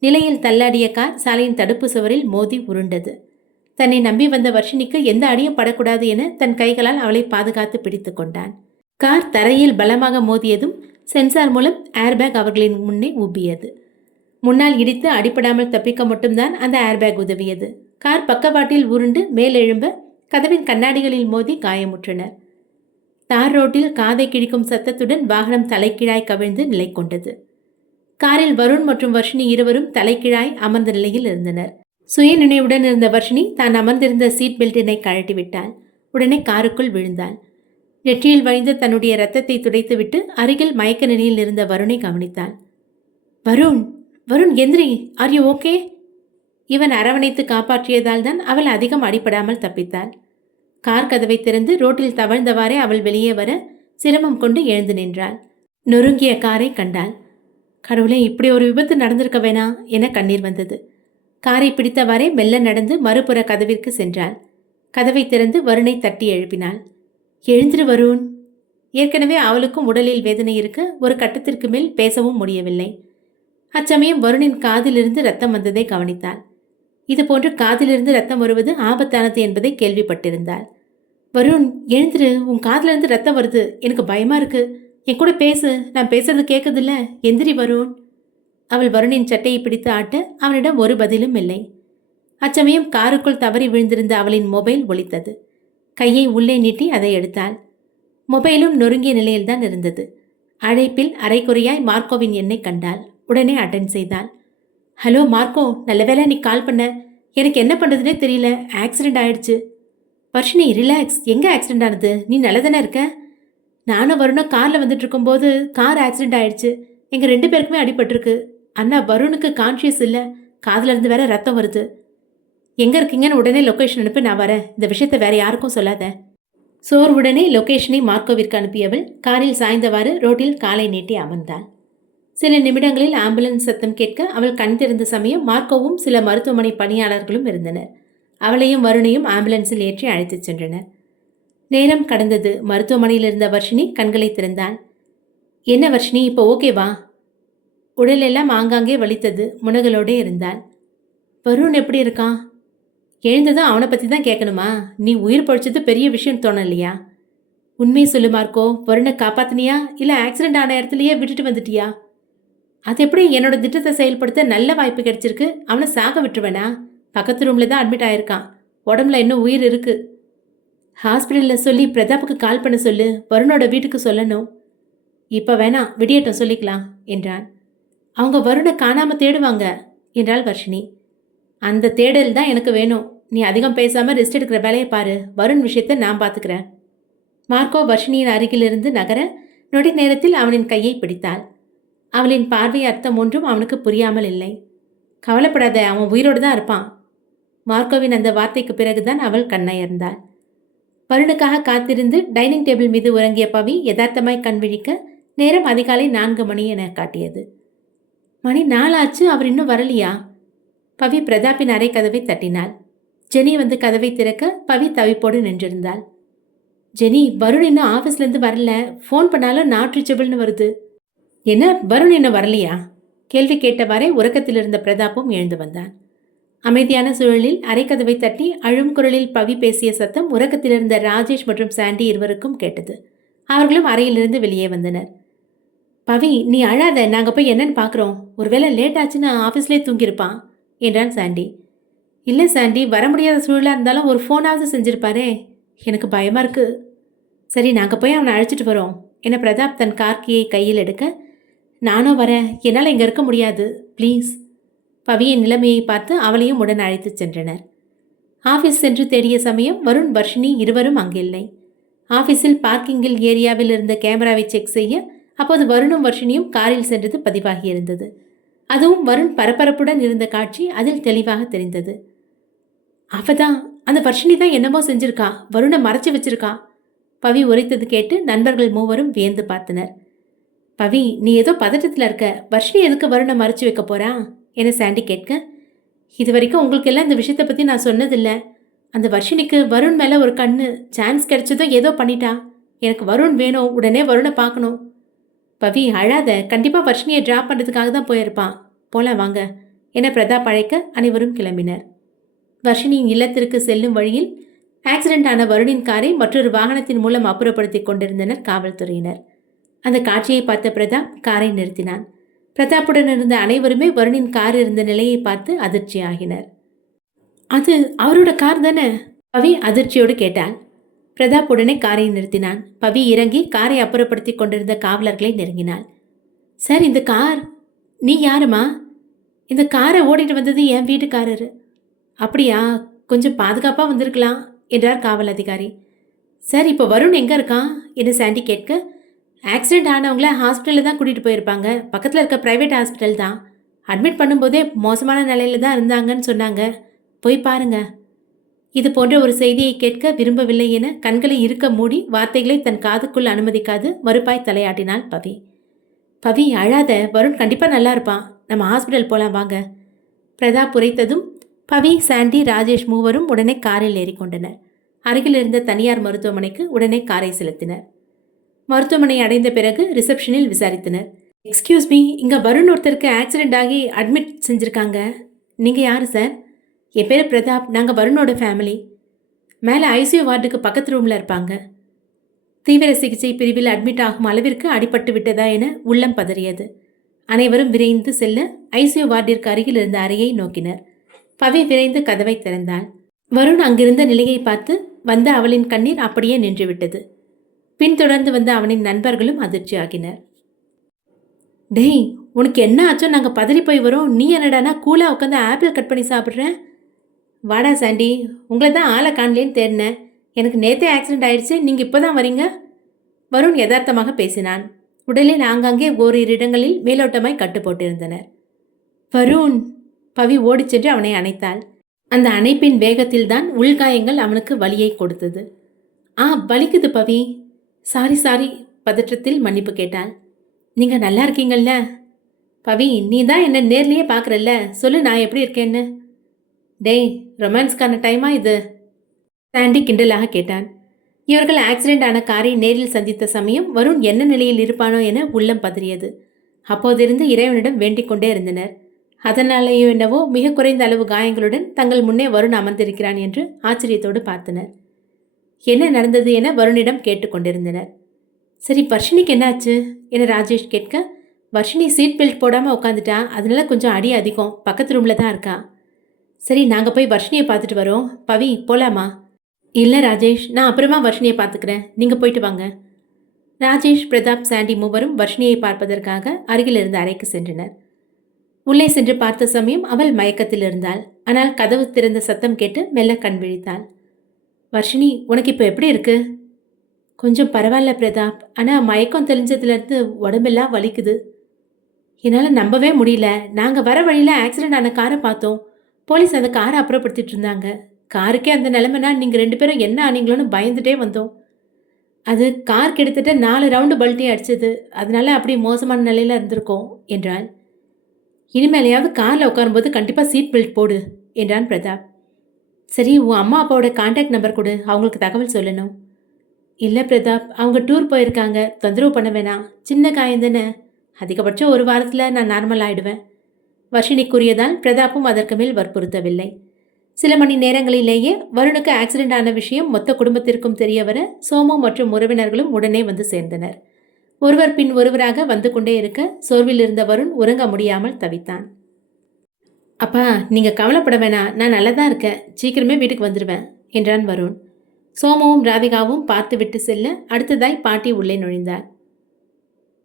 நிலையில் தள்ளாடிய கார் சாலையின் தடுப்பு சுவரில் மோதி உருண்டது. தன்னை நம்பி வந்த வர்ஷினிக்கு எந்த அடியும் படக்கூடாது என தன் கைகளால் அவளை பாதுகாத்து பிடித்து கொண்டான். கார் தரையில் பலமாக மோதியதும் சென்சார் மூலம் ஏர்பேக் அவர்களின் முன்னே ஊப்பியது. முன்னால் இடித்து அடிப்படாமல் தப்பிக்க மட்டும்தான் அந்த ஏர்பேக் உதவியது. கார் பக்கவாட்டில் உருண்டு மேலெழும்ப கதவின் கண்ணாடிகளில் மோதி காயமுற்றனர். தார் ரோட்டில் காதை கிழிக்கும் சத்தத்துடன் வாகனம் தலைக்கீழாய் கவிழ்ந்து நிலை கொண்டது. காரில் வருண் மற்றும் வர்ஷினி இருவரும் தலைக்கீழாய் அமர்ந்த நிலையில் இருந்தனர். சுய நினைவுடன் இருந்த வர்ஷினி தான் அமர்ந்திருந்த சீட் பெல்ட்டினை கழட்டிவிட்டாள். உடனே காருக்குள் விழுந்தாள். நெற்றியில் வழிந்த தன்னுடைய இரத்தத்தை துடைத்துவிட்டு அருகில் மயக்க நிலையில் இருந்த வருணை கவனித்தாள். வருண், வருண் எந்திரி, ஆர் யூ ஓகே? இவன் அரவணைத்து காப்பாற்றியதால் தான் அவள் அதிகம் அடிபடாமல் தப்பித்தாள். கார் கதவை திறந்து ரோட்டில் தவழ்ந்தவாறே அவள் வெளியே வர சிரமம் கொண்டு எழுந்து நின்றாள். நொறுங்கிய காரை கண்டாள். கடவுளே, இப்படி ஒரு விபத்து நடந்திருக்க வேணா என கண்ணீர் வந்தது. காரை பிடித்தவாறே மெல்ல நடந்து மறுபுற கதவிற்கு சென்றாள். கதவை திறந்து வருணை தட்டி எழுப்பினாள். எழுந்திரு வருண். ஏற்கனவே அவளுக்கும் உடலில் வேதனை இருக்க ஒரு கட்டத்திற்கு மேல் பேசவும் முடியவில்லை. அச்சமயம் வருணின் காதிலிருந்து ரத்தம் வந்ததை கவனித்தாள். இதுபோன்று காதிலிருந்து ரத்தம் வருவது ஆபத்தானது என்பதை கேள்விப்பட்டிருந்தாள். வருண், எழுந்துரு, உன் காதிலிருந்து ரத்தம் வருது, எனக்கு பயமா இருக்கு, என் கூட பேசு, நான் பேசுறது கேட்குதில்ல, எந்திரி வருண். அவள் வருணின் சட்டையை பிடித்து ஆட்ட அவனிடம் ஒரு பதிலும் இல்லை. அச்சமயம் காருக்குள் தவறி விழுந்திருந்த அவளின் மொபைல் ஒலித்தது. கையை உள்ளே நீட்டி அதை எடுத்தாள். மொபைலும் நொறுங்கிய நிலையில்தான் இருந்தது. அழைப்பில் அரைக்குறையாய் மார்க்கோவின் எண்ணை கண்டாள். உடனே அட்டென்ட் செய்தாள். ஹலோ மார்க்கோ, நல்ல வேளை நீ கால் பண்ண. எனக்கு என்ன பண்ணுறதுனே தெரியல, ஆக்சிடெண்ட் ஆயிடுச்சு. வர்ஷினி ரிலாக்ஸ், எங்கே ஆக்சிடெண்ட் ஆனது? நீ நல்லதானே இருக்க? நானும் வருணும் காரில் வந்துட்டு இருக்கும்போது கார் ஆக்சிடெண்ட் ஆயிடுச்சு. எங்கள் 2 பேருக்குமே அடிபட்டிருக்கு. அண்ணா வருணுக்கு கான்ஷியஸ் இல்லை, காதில் இருந்து வேற ரத்தம் வருது. எங்கே இருக்கீங்கன்னு உடனே லொக்கேஷன் அனுப்பி நான் வரேன். இந்த விஷயத்தை வேற யாருக்கும் சொல்லாத. சோர்வுடனே லொக்கேஷனை மார்க்கோவிற்கு அனுப்பியவள் காரில் சாய்ந்தவாறு ரோட்டில் காலை நீட்டி அமர்ந்தாள். சில நிமிடங்களில் ஆம்புலன்ஸ் சத்தம் கேட்க அவள் கண் திறந்த சமயம் மார்க்கோவும் சில மருத்துவமனை பணியாளர்களும் இருந்தனர். அவளையும் வருணையும் ஆம்புலன்ஸில் ஏற்றி அழைத்துச் சென்றனர். நேரம் கடந்தது. மருத்துவமனையில் இருந்த வர்ஷினி கண்களை திறந்தாள். என்ன வர்ஷினி, இப்போ ஓகேவா? உடல் எல்லாம் ஆங்காங்கே வலித்தது. முனகலோடே இருந்தாள். வருண் எப்படி இருக்கான்? எழுந்ததும் அவனை பற்றி தான் கேட்கணுமா? நீ உயிர் பழிச்சது பெரிய விஷயம் தோணலையா? உண்மையை சொல்லு மார்க்கோ, வருணை காப்பாத்தினியா இல்லை ஆக்சிடென்ட் ஆன இடத்துலையே விட்டுட்டு வந்துட்டியா? அது எப்படி என்னோட திட்டத்தை செயல்படுத்த நல்ல வாய்ப்பு கிடைச்சிருக்கு, அவனை சாக விட்டுருவேனா? பக்கத்து ரூமில் தான் அட்மிட் ஆயிருக்கான். உடம்புல இன்னும் உயிர் இருக்கு. ஹாஸ்பிட்டலில் சொல்லி பிரதாப்புக்கு கால் பண்ண சொல்லு, வருணோட வீட்டுக்கு சொல்லணும். இப்போ வேணாம், விடியட்டும் சொல்லிக்கலாம் என்றான். அவங்க வருணை காணாமல் தேடுவாங்க என்றாள் வர்ஷினி. அந்த தேடல் தான் எனக்கு வேணும். நீ அதிகம் பேசாமல் ரெஸ்ட் எடுக்கிற வேலையை பாரு. வருண் விஷயத்தை நான் பார்த்துக்கிறேன். மார்க்கோ வர்ஷினியின் அருகிலிருந்து நகர நொடி நேரத்தில் அவனின் கையை பிடித்தாள். அவளின் பார்வை அர்த்தம் ஒன்றும் அவனுக்கு புரியாமல் இல்லை. கவலைப்படாத, அவன் உயிரோடு தான் இருப்பான். மார்க்கோவின் அந்த வார்த்தைக்கு பிறகுதான் அவள் கண்ணயர்ந்தாள். வருணுக்காக காத்திருந்து டைனிங் டேபிள் மீது உறங்கிய பவி யதார்த்தமாய் கண் விழிக்க நேரம் அதிகாலை 4 மணி என காட்டியது. மணி 4 ஆச்சு, அவர் இன்னும் வரலையா? பவி பிரதாப்பின் அறை கதவை தட்டினாள். ஜெனி வந்து கதவை திறக்க பவி தவிப்போடு நின்றிருந்தாள். ஜெனி, வருண் இன்னும் ஆஃபீஸ்லேருந்து வரல, ஃபோன் பண்ணாலும் நாட் ரீச்சபிள்னு வருது. என்ன, வருண் இன்னும் வரலையா? கேள்வி கேட்டவாறே உறக்கத்தில் இருந்த பிரதாப்பும் எழுந்து வந்தான். அமைதியான சூழலில் அரைக்கதவை தட்டி அழும் குரலில் பவி பேசிய சத்தம் உறக்கத்திலிருந்த ராஜேஷ் மற்றும் சாண்டி இருவருக்கும் கேட்டது. அவர்களும் அறையிலிருந்து வெளியே வந்தனர். பவி, நீ அழாத, நாங்கள் போய் என்னன்னு பார்க்குறோம். ஒருவேளை லேட் ஆச்சுன்னு ஆஃபீஸ்லேயே தூங்கியிருப்பான் என்றான் சாண்டி. இல்லை சாண்டி, வர முடியாத சூழலாக இருந்தாலும் ஒரு ஃபோனாவது செஞ்சிருப்பாரே. எனக்கு பயமாக இருக்கு. சரி, நாங்கள் போய் அவனை அழைச்சிட்டு வரோம் என பிரதாப் தன் கார்கியை கையில் எடுக்க, நானும் வரேன், என்னால் இங்கே இருக்க முடியாது, ப்ளீஸ். பவியின் நிலைமையை பார்த்து அவளையும் உடன் அழைத்து சென்றனர். ஆஃபீஸ் சென்று தேடிய சமயம் வருண் வர்ஷினி இருவரும் அங்கில்லை. ஆஃபீஸில் பார்க்கிங்கில் ஏரியாவில் இருந்த கேமராவை செக் செய்ய அப்போது வருணும் வர்ஷினியும் காரில் சென்றது பதிவாகியிருந்தது. அதுவும் வருண் பரபரப்புடன் இருந்த காட்சி அதில் தெளிவாக தெரிந்தது. அவதான், அந்த வர்ஷினி தான் என்னமோ செஞ்சிருக்கா, வருணை மறைச்சு வச்சிருக்கா. பவி உரைத்தது கேட்டு நண்பர்கள் மூவரும் வியந்து பார்த்தனர். பவி, நீ ஏதோ பதட்டத்தில் இருக்க, வர்ஷினி எதுக்கு வருணை மறைச்சு வைக்க போறா என சாண்டி கேட்க, இது வரைக்கும் உங்களுக்கு எல்லாம் இந்த விஷயத்தை பற்றி நான் சொன்னதில்லை. அந்த வர்ஷினிக்கு வருண் மேலே ஒரு கண்ணு, சான்ஸ் கிடைச்சதோ ஏதோ பண்ணிட்டா. எனக்கு வருண் வேணும், உடனே வருணை பார்க்கணும். பவி அழாத, கண்டிப்பாக வர்ஷினியை ட்ராப் பண்ணுறதுக்காக தான் போயிருப்பான், போலாம் வாங்க என பிரதாப் அழைக்க அனைவரும் கிளம்பினர். வர்ஷினியின் இல்லத்திற்கு செல்லும் வழியில் ஆக்சிடென்ட் ஆன வருணின் காரை மற்றொரு வாகனத்தின் மூலம் அப்புறப்படுத்தி கொண்டிருந்தனர் காவல்துறையினர். அந்த காட்சியை பார்த்த பிரதாப் காரை நிறுத்தினான். பிரதாப்புடன் இருந்த அனைவருமே வருணின் கார் இருந்த நிலையை பார்த்து அதிர்ச்சியாகினர். அது அவரோட கார் தானே? பவி அதிர்ச்சியோடு கேட்டாள். பிரதாப் உடனே காரை நிறுத்தினான். பவி இறங்கி காரை அப்புறப்படுத்தி கொண்டிருந்த காவலர்களை நெருங்கினாள். சார், இந்த கார், நீ யாருமா? இந்த காரை ஓடிட்டு வந்தது என் வீட்டுக்காரரு. அப்படியா, கொஞ்சம் பாதுகாப்பாக வந்திருக்கலாம் என்றார் காவல் அதிகாரி. சார், இப்போ வருண் எங்கே இருக்கான் என்று சாண்டி கேட்க, ஆக்சிடென்ட் ஆனவங்கள ஹாஸ்பிட்டலில் தான் கூட்டிகிட்டு போயிருப்பாங்க. பக்கத்தில் இருக்க ப்ரைவேட் ஹாஸ்பிட்டல் தான். அட்மிட் பண்ணும்போதே மோசமான நிலையில தான் இருந்தாங்கன்னு சொன்னாங்க. போய் பாருங்க. இது போன்ற ஒரு செய்தியை கேட்க விரும்பவில்லை என கண்களை இருக்க மூடி வார்த்தைகளை தன் காதுக்குள் அனுமதிக்காது மறுப்பாய் தலையாட்டினாள் பவி. பவி அழாத, வருண் கண்டிப்பாக நல்லா இருப்பான், நம்ம ஹாஸ்பிட்டல் போகலாம் வாங்க. பிரதாப் உரைத்ததும் பவி, சாண்டி, ராஜேஷ் மூவரும் உடனே காரில் ஏறிக்கொண்டனர். அருகில் இருந்த தனியார் மருத்துவமனைக்கு உடனே காரை செலுத்தினர். மருத்துவமனை அடைந்த பிறகு ரிசப்ஷனில் விசாரித்தனர். எக்ஸ்கியூஸ் மீ, இங்கே வருண் ஒருத்தருக்கு ஆக்சிடென்ட் ஆகி அட்மிட் செஞ்சுருக்காங்க. நீங்கள் யார் சார்? என் பேர் பிரதாப். நாங்கள் வருணோட ஃபேமிலி. மேலே ஐசியூ வார்டுக்கு பக்கத்து ரூமில் இருப்பாங்க. தீவிர சிகிச்சை பிரிவில் அட்மிட் ஆகும் அளவிற்கு அடிபட்டு விட்டதா என உள்ளம் பதறியது. அனைவரும் விரைந்து செல்ல ஐசியூ வார்டிற்கு அருகில் இருந்த அறையை நோக்கினர். பவி விரைந்து கதவை திறந்தாள். வருண் அங்கிருந்த நிலையை பார்த்து வந்த அவளின் கண்ணீர் அப்படியே நின்றுவிட்டது. பின்தொடர்ந்து வந்த அவனின் நண்பர்களும் அதிர்ச்சியாகினர். டேய், உனக்கு என்ன ஆச்சோ? நாங்கள் பதறி போய் வரோம், நீ என்னடானா கூலாக உட்காந்து ஆப்பிள் கட் பண்ணி சாப்பிட்றேன். வாடா சாண்டி, உங்களை தான் ஆளை காணலேன்னு தேடினேன். எனக்கு நேற்றே ஆக்சிடென்ட் ஆயிடுச்சு, நீங்கள் இப்போ தான் வரீங்க. வருண் யதார்த்தமாக பேசினான். உடலில் ஆங்காங்கே ஓரிரு இடங்களில் மேலோட்டமாய் கட்டு போட்டிருந்தனர். வருண்! பவி ஓடிச் சென்று அவனை அணைத்தாள். அந்த அணைப்பின் வேகத்தில்தான் உள்காயங்கள் அவனுக்கு வலியை கொடுத்தது. வலிக்குது பவி. சாரி பதற்றத்தில் மன்னிப்பு கேட்டாள். நீங்கள் நல்லா இருக்கீங்கள்ல? பவி, நீ தான் என்ன நேர்லேயே பார்க்குறல்ல, சொல்லு நான் எப்படி இருக்கேன்னு. டேய், ரொமான்ஸ்க்கான டைமா இது? சாண்டி கிண்டலாக கேட்டான். இவர்கள் ஆக்சிடென்ட் ஆன காரை நேரில் சந்தித்த சமயம் வருண் என்ன நிலையில் இருப்பானோ என உள்ளம் பதறியது. அப்போதிருந்து இறைவனிடம் வேண்டிக் கொண்டே இருந்தனர். அதனாலேயோ என்னவோ மிக குறைந்த அளவு காயங்களுடன் தங்கள் முன்னே வருண் அமர்ந்திருக்கிறான் என்று ஆச்சரியத்தோடு பார்த்தனர். என்ன நடந்தது என வருணிடம் கேட்டுக்கொண்டிருந்தனர். சரி, வர்ஷினிக்கு என்னாச்சு என ராஜேஷ் கேட்க, வர்ஷினி சீட் பெல்ட் போடாமல் உட்காந்துட்டா, அதனால கொஞ்சம் அடி அதிகம், பக்கத்து ரூமில் தான் இருக்கா. சரி, நாங்கள் போய் வர்ஷினியை பார்த்துட்டு வரோம். பவி, போலாமா? இல்லை ராஜேஷ், நான் அப்புறமா வர்ஷினியை பார்த்துக்கிறேன், நீங்கள் போயிட்டு வாங்க. ராஜேஷ், பிரதாப், சாண்டி மூவரும் வர்ஷினியை பார்ப்பதற்காக அருகில் இருந்த அறைக்கு சென்றனர். உள்ளே சென்று பார்த்த சமயம் அவள் மயக்கத்தில் இருந்தாள். ஆனால் கதவு திறந்த சத்தம் கேட்டு மெல்ல கண் விழித்தாள். வர்ஷினி, உனக்கு இப்போ எப்படி இருக்கு? கொஞ்சம் பரவாயில்ல பிரதாப், ஆனால் மயக்கம் தெளிஞ்சதுலேருந்து உடம்பெல்லாம் வலிக்குது. என்னால் நம்பவே முடியல. நாங்கள் வர வழியில் ஆக்சிடென்ட் ஆன காரை பார்த்தோம். போலீஸ் அந்த காரை அப்புறப்படுத்திட்டு இருந்தாங்க. காருக்கே அந்த நிலைமைனா நீங்கள் 2 பேரும் என்ன ஆனீங்களோன்னு பயந்துட்டே வந்தோம். அது கார் கிட்டத்தட்ட 4 ரவுண்டு பல்ட்டி அடிச்சது. அதனால அப்படி மோசமான நிலையில் இருந்திருக்கோம் என்றாள். இனிமேலையாவது காரில் உட்காரும்போது கண்டிப்பாக சீட் பெல்ட் போடு என்றான் பிரதாப். சரி, உன் அம்மா அப்பாவோட கான்டாக்ட் நம்பர் கொடு, அவங்களுக்கு தகவல் சொல்லணும். இல்லை பிரதாப், அவங்க டூர் போயிருக்காங்க, தொந்தரவு பண்ண வேணாம். சின்ன காயம் தானே, அதிகபட்சம் 1 வாரத்தில் நான் நார்மல் ஆகிடுவேன். வர்ஷினி கூறியதால் பிரதாப்பும் அதற்கு மேல் வற்புறுத்தவில்லை. சில மணி நேரங்களிலேயே வருணுக்கு ஆக்சிடென்ட் ஆன விஷயம் மொத்த குடும்பத்திற்கும் தெரிய வர சோமு மற்றும் உறவினர்களும் உடனே வந்து சேர்ந்தனர். ஒருவர் பின் ஒருவராக வந்து கொண்டே இருக்க சோர்வில் இருந்த வருண் உறங்க முடியாமல் தவித்தான். அப்பா, நீங்கள் கவலைப்பட வேணாம், நான் நல்லா தான் இருக்கேன், சீக்கிரமே வீட்டுக்கு வந்துடுவேன் என்றான் வருண். சோமுவும் ராதிகாவும் பார்த்து விட்டு செல்ல அடுத்ததாய் பாட்டி உள்ளே நுழைந்தார்.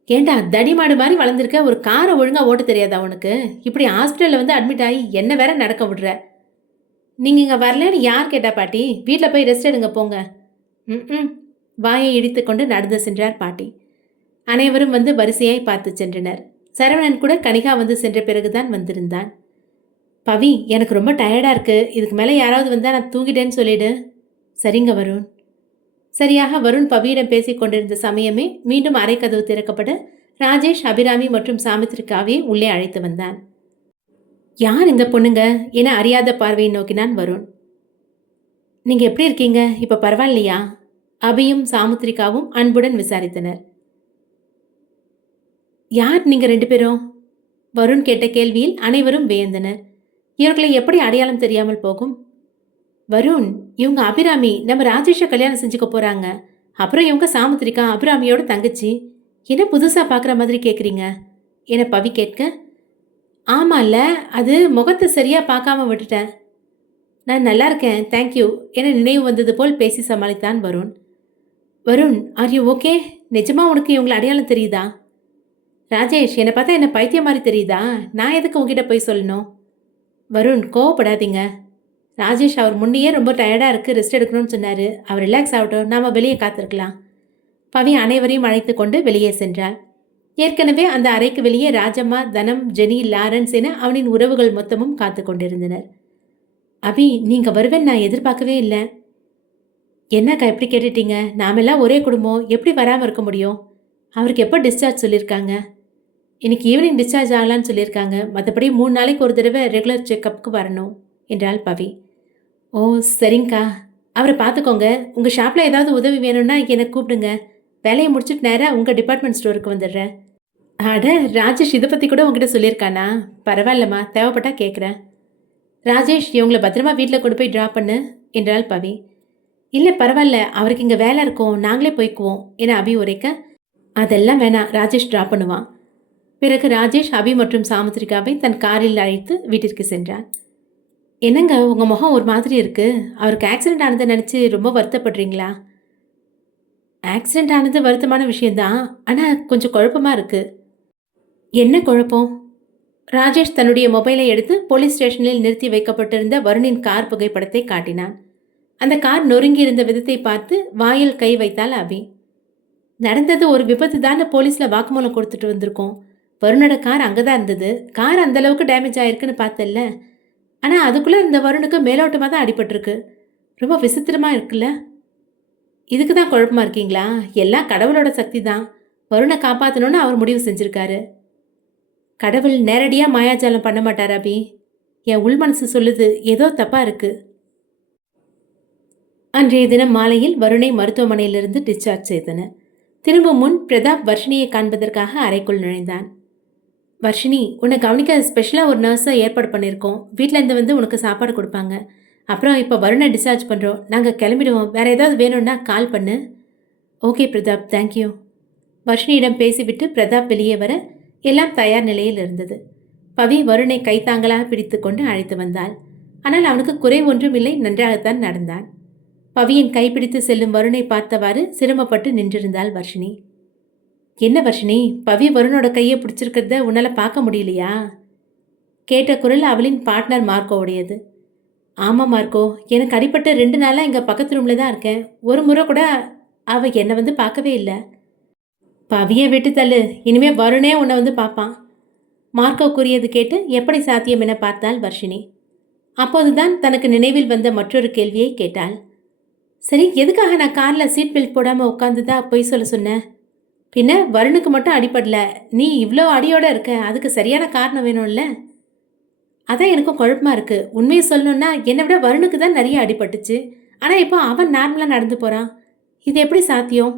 ஏண்டா, தடிமாடு மாதிரி வளர்ந்துருக்க, ஒரு காரை ஒழுங்காக ஓட்ட தெரியாதா உனக்கு? இப்படி ஹாஸ்பிட்டலில் வந்து அட்மிட் ஆகி என்ன வேற நடக்க விடுற? நீங்கள் இங்கே வரலன்னு யார் கேட்டா பாட்டி? வீட்டில் போய் ரெஸ்ட் எடுங்க போங்க. வாயை இடித்து கொண்டு நடந்து சென்றார் பாட்டி. அனைவரும் வந்து வரிசையாய் பார்த்து சென்றனர். சரவணன் கூட கனிகா வந்து சென்ற பிறகுதான் வந்திருந்தான். பவி, எனக்கு ரொம்ப டயர்டாக இருக்குது, இதுக்கு மேலே யாராவது வந்தால் நான் தூங்கிட்டேன்னு சொல்லிடு. சரிங்க வருண். சரியாக வருண் பவியிடம் பேசி கொண்டிருந்த சமயமே மீண்டும் அறை கதவு திறக்கப்பட ராஜேஷ், அபிராமி மற்றும் சாமித்ரிகாவை உள்ளே அழைத்து வந்தான். யார் இந்த பொண்ணுங்க என அறியாத பார்வையை நோக்கினான் வருண். நீங்கள் எப்படி இருக்கீங்க, இப்போ பரவாயில்லையா? அபியும் சாமுத்ரிகாவும் அன்புடன் விசாரித்தனர். யார் நீங்கள் 2 பேரும்? வருண் கேட்ட கேள்வியில் அனைவரும் வியந்தனர். இவர்களை எப்படி அடையாளம் தெரியாமல் போகும்? வருண், இவங்க அபிராமி, நம்ம ராஜேஷை கல்யாணம் செஞ்சுக்க போகிறாங்க. அப்புறம் இவங்க சாமுத்ரிகா, அபிராமியோட தங்கச்சி. என்ன புதுசாக பார்க்குற மாதிரி கேட்குறீங்க என பவி கேட்க, ஆமாம்ல, அது முகத்தை சரியாக பார்க்காம விட்டுட்டேன். நான் நல்லா இருக்கேன், தேங்க்யூ என நினைவு வந்தது போல் பேசி சமாளித்தான் Varun. Varun, are you okay? நிஜமாக உனக்கு இவங்களை அடையாளம் தெரியுதா? ராஜேஷ், என்னை பார்த்தா என்ன பைத்தியம் மாதிரி தெரியுதா? நான் எதுக்கு உங்ககிட்ட போய் சொல்லணும்? வருண், கோவப்படாதீங்க. ராஜேஷ் அவர் முன்னையே ரொம்ப டயர்டாக இருக்குது, ரெஸ்ட் எடுக்கணும்னு சொன்னார். அவர் ரிலாக்ஸ் ஆகட்டும், நாம் வெளியே காத்திருக்கலாம். பவி அனைவரையும் அழைத்து கொண்டு வெளியே சென்றாள். ஏற்கனவே அந்த அறைக்கு வெளியே ராஜம்மா, தனம், ஜெனி, லாரன்ஸ் என அவனின் உறவுகள் மொத்தமும் காத்து கொண்டிருந்தனர். அபி, நீங்கள் வருவேன்னு நான் எதிர்பார்க்கவே இல்லை. என்னக்கா எப்படி கேட்டுட்டீங்க? நாமெல்லாம் ஒரே குடும்பம், எப்படி வராமல் இருக்க முடியும்? அவருக்கு எப்போ டிஸ்சார்ஜ் சொல்லியிருக்காங்க? இன்னைக்கு ஈவினிங் டிஸ்சார்ஜ் ஆகலான்னு சொல்லியிருக்காங்க. மற்றபடி 3 நாளைக்கு ஒரு தடவை ரெகுலர் செக்கப்புக்கு வரணும் என்றாள் பவி. ஓ சரிங்கக்கா, அவரை பார்த்துக்கோங்க. உங்கள் ஷாப்பில் ஏதாவது உதவி வேணும்னா எனக்கு கூப்பிடுங்க. வேலையை முடிச்சுட்டு நேராக உங்கள் டிபார்ட்மெண்ட் ஸ்டோருக்கு வந்துடுறேன். அட, ராஜேஷ் இதை பற்றி கூட உங்ககிட்ட சொல்லியிருக்கானா? பரவாயில்லம்மா, தேவைப்பட்டா கேட்குறேன். ராஜேஷ் இவங்களை பத்திரமா வீட்டில் கொண்டு போய் ட்ராப் பண்ணு என்றாள் பவி. இல்லை பரவாயில்ல, அவருக்கு இங்கே வேலை இருக்கும், நாங்களே போய்க்குவோம் என அபி உரைக்க, அதெல்லாம் வேணாம், ராஜேஷ் ட்ராப் பண்ணுவான். பிறகு ராஜேஷ் அபி மற்றும் சாமுத்திரிகாவை தன் காரில் அழைத்து வீட்டிற்கு சென்றான். என்னங்க உங்கள் முகம் ஒரு மாதிரி இருக்கு, அவருக்கு ஆக்சிடென்ட் ஆனதை நினச்சி ரொம்ப வருத்தப்படுறீங்களா? ஆக்சிடென்ட் ஆனது வருத்தமான விஷயம்தான், ஆனால் கொஞ்சம் குழப்பமாக இருக்கு. என்ன குழப்பம்? ராஜேஷ் தன்னுடைய மொபைலை எடுத்து போலீஸ் ஸ்டேஷனில் நிறுத்தி வைக்கப்பட்டிருந்த வருணின் கார் புகைப்படத்தை காட்டினான். அந்த கார் நொறுங்கி இருந்த விதத்தை பார்த்து வாயில் கை வைத்தாள் அபி. நடந்தது ஒரு விபத்து தான், போலீஸில் வாக்குமூலம் கொடுத்துட்டு வந்திருக்கோம். வருணோட கார் அங்கே தான் இருந்தது. கார் அந்த அளவுக்கு டேமேஜ் ஆயிருக்குன்னு பார்த்தல, ஆனால் அதுக்குள்ளே இந்த வருணுக்கு மேலோட்டமாக தான் அடிபட்டிருக்கு. ரொம்ப விசித்திரமாக இருக்குல்ல? இதுக்கு தான் குழப்பமாக இருக்கீங்களா? எல்லாம் கடவுளோட சக்தி தான். வருணை காப்பாற்றணும்னு அவர் முடிவு செஞ்சுருக்காரு. கடவுள் நேரடியாக மாயாஜாலம் பண்ண மாட்டார் அபி. என் உள் மனசு சொல்லுது ஏதோ தப்பாக இருக்கு. அன்றைய தினம் மாலையில் வருணை மருத்துவமனையிலிருந்து டிஸ்சார்ஜ் செய்தனர். திரும்பும் முன் பிரதாப் வர்ஷினியை காண்பதற்காக அறைக்குள் நுழைந்தான். வர்ஷினி, உன்னை கவனிக்க ஸ்பெஷலாக ஒரு நர்ஸை ஏற்பாடு பண்ணியிருக்கோம். வீட்டிலேருந்து வந்து உனக்கு சாப்பாடு கொடுப்பாங்க. அப்புறம் இப்போ வருணை டிஸ்சார்ஜ் பண்ணுறோம், நாங்கள் கிளம்பிடுவோம். வேறு ஏதாவது வேணும்னா கால் பண்ணு. Okay Pratap, thank you. வர்ஷினியிடம் பேசிவிட்டு பிரதாப் வெளியே வர எல்லாம் தயார் நிலையில் இருந்தது. பவி வருணை கைத்தாங்களாக பிடித்து கொண்டு அழைத்து வந்தாள். ஆனால் அவனுக்கு குறை ஒன்றும் இல்லை, நன்றாகத்தான் நடந்தான். பவியின் கைப்பிடித்து செல்லும் வருணை பார்த்தவாறு சிரமப்பட்டு நின்றிருந்தாள் வர்ஷினி. என்ன வர்ஷினி, பவி வருணோட கையை பிடிச்சிருக்கிறத உன்னால் பார்க்க முடியலையா? கேட்ட குரல் அவளின் பார்ட்னர் மார்க்கோவுடையது. ஆமாம் மார்க்கோ, எனக்கு அடிப்பட்ட 2 நாளாக எங்கள் பக்கத்து ரூமில் தான் இருக்கேன். ஒரு முறை கூட அவள் என்னை வந்து பார்க்கவே இல்லை. பவியை விட்டு தள்ளு, இனிமே வருணே உன்னை வந்து பார்ப்பான். மார்க்கோ கூறியது கேட்டு எப்படி சாத்தியம் என பார்த்தாள் வர்ஷினி. அப்போதுதான் தனக்கு நினைவில் வந்த மற்றொரு கேள்வியை கேட்டாள். சரி, எதுக்காக நான் காரில் சீட் பெல்ட் போடாமல் உட்காந்துதா பொய் சொல்ல சொன்னேன்? பின்ன வருணுக்கு மட்டும் அடிப்படல, நீ இவ்வளோ அடியோடு இருக்க, அதுக்கு சரியான காரணம் வேணும்ல? அதான் எனக்கும் குழப்பமாக இருக்குது. உண்மையை சொல்லணுன்னா என்னை விட வருணுக்கு தான் நிறைய அடிபட்டுச்சு. ஆனால் இப்போ அவன் நார்மலாக நடந்து போகிறான். இது எப்படி சாத்தியம்?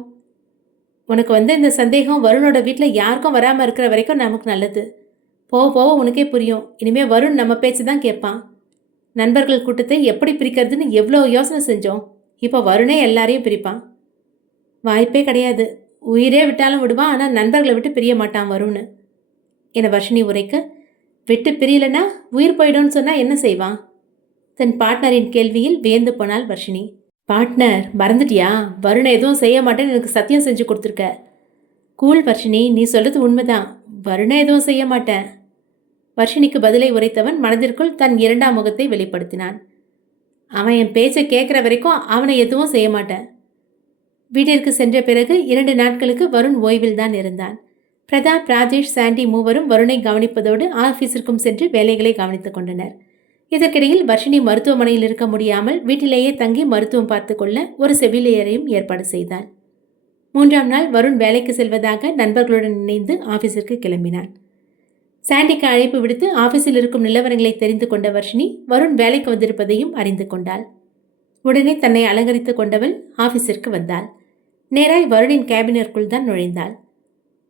உனக்கு வந்து இந்த சந்தேகம் வருணோட வீட்டில் யாருக்கும் வராமல் இருக்கிற வரைக்கும் நமக்கு நல்லது. போக போக உனக்கே புரியும். இனிமேல் வருண் நம்ம பேச்சு தான் கேட்பான். நண்பர்கள் கூட்டத்தை எப்படி பிரிக்கிறதுன்னு எவ்வளோ யோசனை செஞ்சோம். இப்போ வருணே எல்லாரையும் பிரிப்பான். வாய்ப்பே கிடையாது. உயிரே விட்டாலும் விடுவான், ஆனால் நண்பர்களை விட்டு பிரிய மாட்டான் வருண் என வர்ஷினி உரைக்க, விட்டு பிரியலனா உயிர் போயிடும்னு சொன்னால் என்ன செய்வான்? தன் பார்ட்னரின் கேள்வியில் வியந்து போனாள் வர்ஷினி. பார்ட்னர், மறந்துட்டியா? வருணை எதுவும் செய்ய மாட்டேன்னு எனக்கு சத்தியம் செஞ்சு கொடுத்துருக்க. கூல் வர்ஷினி, நீ சொல்கிறது உண்மைதான். வருணை எதுவும் செய்ய மாட்டேன். வர்ஷினிக்கு பதிலை உரைத்தவன் மனதிற்குள் தன் 2ஆம் முகத்தை வெளிப்படுத்தினான். அவன் என் பேச்சை கேட்குற வரைக்கும் அவனை எதுவும் செய்ய மாட்டேன். வீட்டிற்கு சென்ற பிறகு 2 நாட்களுக்கு வருண் ஓய்வில் தான் இருந்தான். பிரதாப், ராஜேஷ், சாண்டி மூவரும் வருணை கவனிப்பதோடு ஆஃபீஸிற்கும் சென்று வேலைகளை கவனித்துக் கொண்டனர். இதற்கிடையில் வர்ஷினி மருத்துவமனையில் இருக்க முடியாமல் வீட்டிலேயே தங்கி மருத்துவம் பார்த்து கொள்ள ஒரு செவிலியரையும் ஏற்பாடு செய்தாள். 3ஆம் நாள் வருண் வேலைக்கு செல்வதாக நண்பர்களுடன் இணைந்து ஆஃபீஸிற்கு கிளம்பினான். சாண்டிக்கு அழைப்பு விடுத்து ஆஃபீஸில் இருக்கும் நிலவரங்களை தெரிந்து கொண்ட வர்ஷினி வருண் வேலைக்கு வந்திருப்பதையும் அறிந்து கொண்டாள். உடனே தன்னை அலங்கரித்து கொண்டவள் ஆஃபீஸிற்கு வந்தாள். நேராய் வருணின் கேபினிற்குள் தான் நுழைந்தாள்.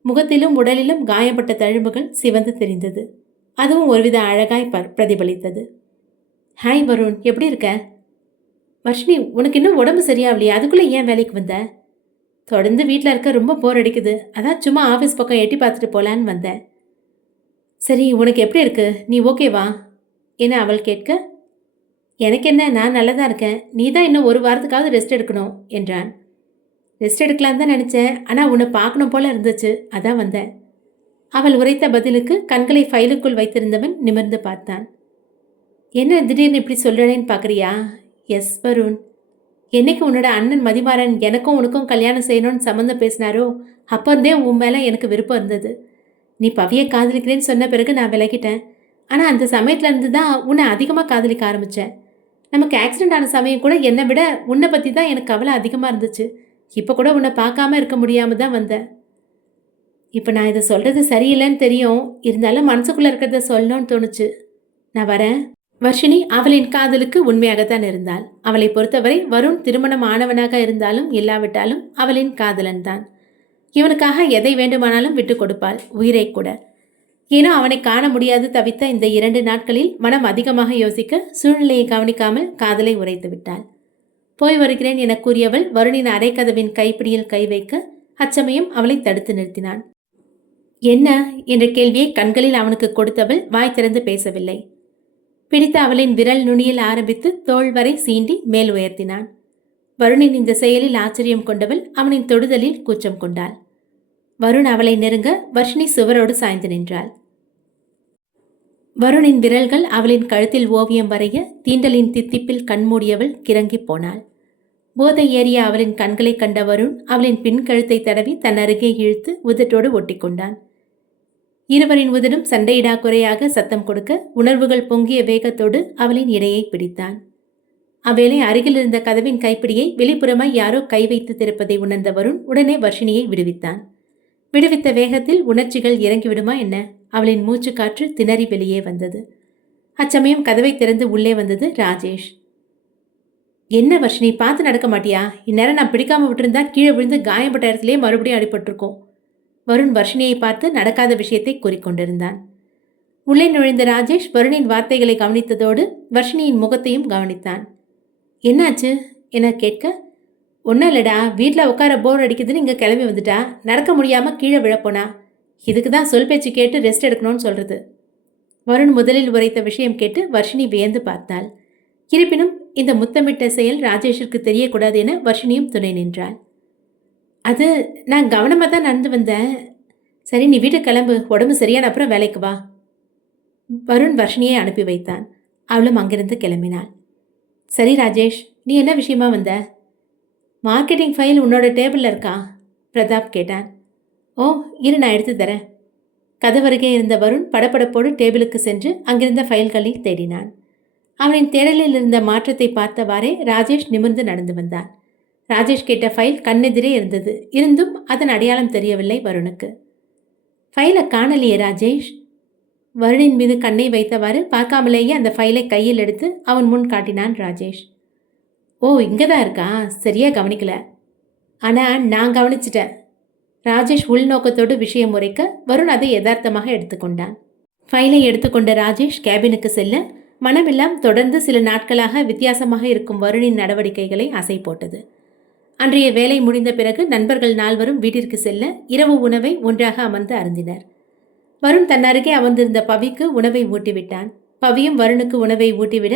முகத்திலும் உடலிலும் காயப்பட்ட தழும்புகள் சிவந்து தெரிந்தது. அதுவும் ஒருவித அழகாய் பிரதிபலித்தது. ஹாய் வருண், எப்படி இருக்க? வர்ஷினி, உனக்கு இன்னும் உடம்பு சரியாகலையா? அதுக்குள்ளே ஏன் வேலைக்கு வந்த? தொடர்ந்து வீட்டில் இருக்க ரொம்ப போர் அடிக்குது, அதான் சும்மா ஆஃபீஸ் பக்கம் எட்டி பார்த்துட்டு போகலான்னு வந்தேன். சரி, உனக்கு எப்படி இருக்கு? நீ ஓகேவா என அவள் கேட்க, எனக்கு என்ன, நான் நல்லா தான் இருக்கேன். நீ தான் இன்னும் 1 வாரத்துக்காவது ரெஸ்ட் எடுக்கணும் என்றான். ரெஸ்ட் எடுக்கலான்னு தான் நினச்சேன், ஆனால் உன்னை பார்க்கணும் போல இருந்துச்சு, அதான் வந்தேன். அவள் உரைத்த பதிலுக்கு கண்களை ஃபைலுக்குள் வைத்திருந்தவன் நிமிர்ந்து பார்த்தான். என்ன திடீர்னு இப்படி சொல்கிறேன்னு பார்க்குறியா? எஸ் வருண், என்னைக்கு உன்னோட அண்ணன் மதிமாறன் எனக்கும் உனக்கும் கல்யாணம் செய்யணும்னு சம்மந்தம் பேசினாரோ அப்போந்தே உன் மேலே எனக்கு விருப்பம் இருந்தது. நீ பவியை காதலிக்கிறேன்னு சொன்ன பிறகு நான் விலகிட்டேன். ஆனால் அந்த சமயத்தில் இருந்து தான் உன்னை அதிகமாக காதலிக்க ஆரம்பித்தேன். நமக்கு ஆக்சிடெண்ட் ஆன சமயம் கூட என்னை விட உன்னை பற்றி தான் எனக்கு கவலை அதிகமாக இருந்துச்சு. இப்போ கூட உன்னை பார்க்காம இருக்க முடியாமல் தான் வந்தேன். இப்போ நான் இதை சொல்கிறது சரியில்லைன்னு தெரியும், இருந்தாலும் மனசுக்குள்ளே இருக்கிறத சொல்லணும்னு தோணுச்சு. நான் வரேன். வர்ஷினி அவளின் காதலுக்கு உண்மையாகத்தான் இருந்தாள். அவளை பொறுத்தவரை வருண் திருமணம் ஆனவனாக இருந்தாலும் இல்லாவிட்டாலும் அவளின் காதலன் தான். இவனுக்காக எதை வேண்டுமானாலும் விட்டு கொடுப்பாள், உயிரை கூட. ஏனோ அவனை காண முடியாது தவித்த இந்த 2 நாட்களில் மனம் அதிகமாக யோசிக்க சூழ்நிலையை கவனிக்காமல் காதலை உரைத்து விட்டாள். போய் வருகிறேன் என கூறியவள் வருணின் அரைக்கதவின் கைப்பிடியில் கை வைக்க அச்சமயம் அவளை தடுத்து நிறுத்தினான். என்ன என்ற கேள்வியை கண்களில் அவனுக்கு கொடுத்தவள் வாய் திறந்து பேசவில்லை. பிடித்த அவளின் விரல் நுனியில் ஆரம்பித்து தோள் வரை சீண்டி மேல் உயர்த்தினான். வருணின் இந்த செயலில் ஆச்சரியம் கொண்டவள் அவனின் தொடுதலில் கூச்சம் கொண்டாள். வருண் அவளை நெருங்க வர்ஷினி சுவரோடு சாய்ந்து நின்றாள். வருணின் விரல்கள் அவளின் கழுத்தில் ஓவியம் வரைய தீண்டலின் தித்திப்பில் கண்மூடியவள் கிறங்கி போனாள். போதை ஏறிய அவளின் கண்களை கண்ட வருண் அவளின் பின் கழுத்தை தடவி தன் அருகே இழுத்து உதட்டோடு ஒட்டி கொண்டான். இருவரின் உதடும் சண்டையிடா குறையாக சத்தம் கொடுக்க உணர்வுகள் பொங்கிய வேகத்தோடு அவளின் இடையை பிடித்தான். அவ்வேளை அருகில் இருந்த கதவின் கைப்பிடியை வெளிப்புறமாய் யாரோ கை வைத்து திறப்பதை உணர்ந்த வருண் உடனே வர்ஷினியை விடுவித்தான். விடுவித்த வேகத்தில் உணர்ச்சிகள் இறங்கிவிடுமா என்ன? அவளின் மூச்சு காற்று திணறி வெளியே வந்தது. அச்சமயம் கதவை திறந்து உள்ளே வந்தது ராஜேஷ். என்ன வர்ஷினி, பார்த்து நடக்க மாட்டியா? இந்நேரம் நான் பிடிக்காம விட்டுருந்தா கீழே விழுந்து காயப்பட்ட இடத்துலேயே மறுபடியும் அடிபட்டிருக்கோம். வருண் வர்ஷினியை பார்த்து நடக்காத விஷயத்தை கூறிக்கொண்டிருந்தான். உள்ளே நுழைந்த ராஜேஷ் வருணின் வார்த்தைகளை கவனித்ததோடு வர்ஷினியின் முகத்தையும் கவனித்தான். என்னாச்சு என கேட்க, ஒன்றும் இல்லடா, வீட்டில் உட்கார போர் அடிக்குதுன்னு இங்கே கிளம்பி வந்துட்டா, நடக்க முடியாமல் கீழே விழப்போனா. இதுக்கு தான் சொல் பேச்சு கேட்டு ரெஸ்ட் எடுக்கணும்னு சொல்கிறது. வருண் முதலில் உரைத்த விஷயம் கேட்டு வர்ஷினி வியந்து பார்த்தாள். இருப்பினும் இந்த முத்தமிட்ட செயல் ராஜேஷிற்கு தெரியக்கூடாது என வர்ஷினியும் துணை நின்றாள். அது நான் கவனமாக தான் நடந்து வந்தேன். சரி, நீ வீட்டுக்கு கிளம்பு, உடம்பு சரியான அப்புறம் வேலைக்கு வா. வருண் வர்ஷினியை அனுப்பி வைத்தான். அவளும் அங்கிருந்து கிளம்பினாள். சரி ராஜேஷ், நீ என்ன விஷயமா வந்த? மார்க்கெட்டிங் ஃபைல் உன்னோட டேபிளில் இருக்கா? பிரதாப் கேட்டான். ஓ, இரு, நான் எடுத்து தரேன். கதவருகே இருந்த வருண் படப்படப்போடு டேபிளுக்கு சென்று அங்கிருந்த ஃபைல்களில் தேடினான். அவனின் தேடலில் இருந்த மாற்றத்தை பார்த்தவாறே ராஜேஷ் நிமிர்ந்து நடந்து வந்தான். ராஜேஷ் கேட்ட ஃபைல் கண்ணெதிரே இருந்தது. இருந்தும் அதன் அடையாளம் தெரியவில்லை வருணுக்கு. ஃபைலை காணலையே ராஜேஷ். வருணின் மீது கண்ணை வைத்தவாறு பார்க்காமலேயே அந்த ஃபைலை கையில் எடுத்து அவன் முன் காட்டினான் ராஜேஷ். ஓ, இங்கே தான் இருக்கா? சரியா கவனிக்கல. ஆனால் நான் கவனிச்சிட்டேன். ராஜேஷ் உள்நோக்கத்தோடு விஷயம் உரைக்க வருண் அதை யதார்த்தமாக எடுத்துக்கொண்டான். ஃபைலை எடுத்துக்கொண்ட ராஜேஷ் கேபினுக்கு செல்ல மனமெல்லாம் தொடர்ந்து சில நாட்களாக வித்தியாசமாக இருக்கும் வருணின் நடவடிக்கைகளை அசை போட்டது. அன்றைய வேலை முடிந்த பிறகு நண்பர்கள் 4வரும் வீட்டிற்கு செல்ல இரவு உணவை ஒன்றாக அமர்ந்து அருந்தினர். வருண் தன் அருகே அமர்ந்திருந்த பவிக்கு உணவை ஊட்டிவிட்டான். பவியும் வருணுக்கு உணவை ஊட்டிவிட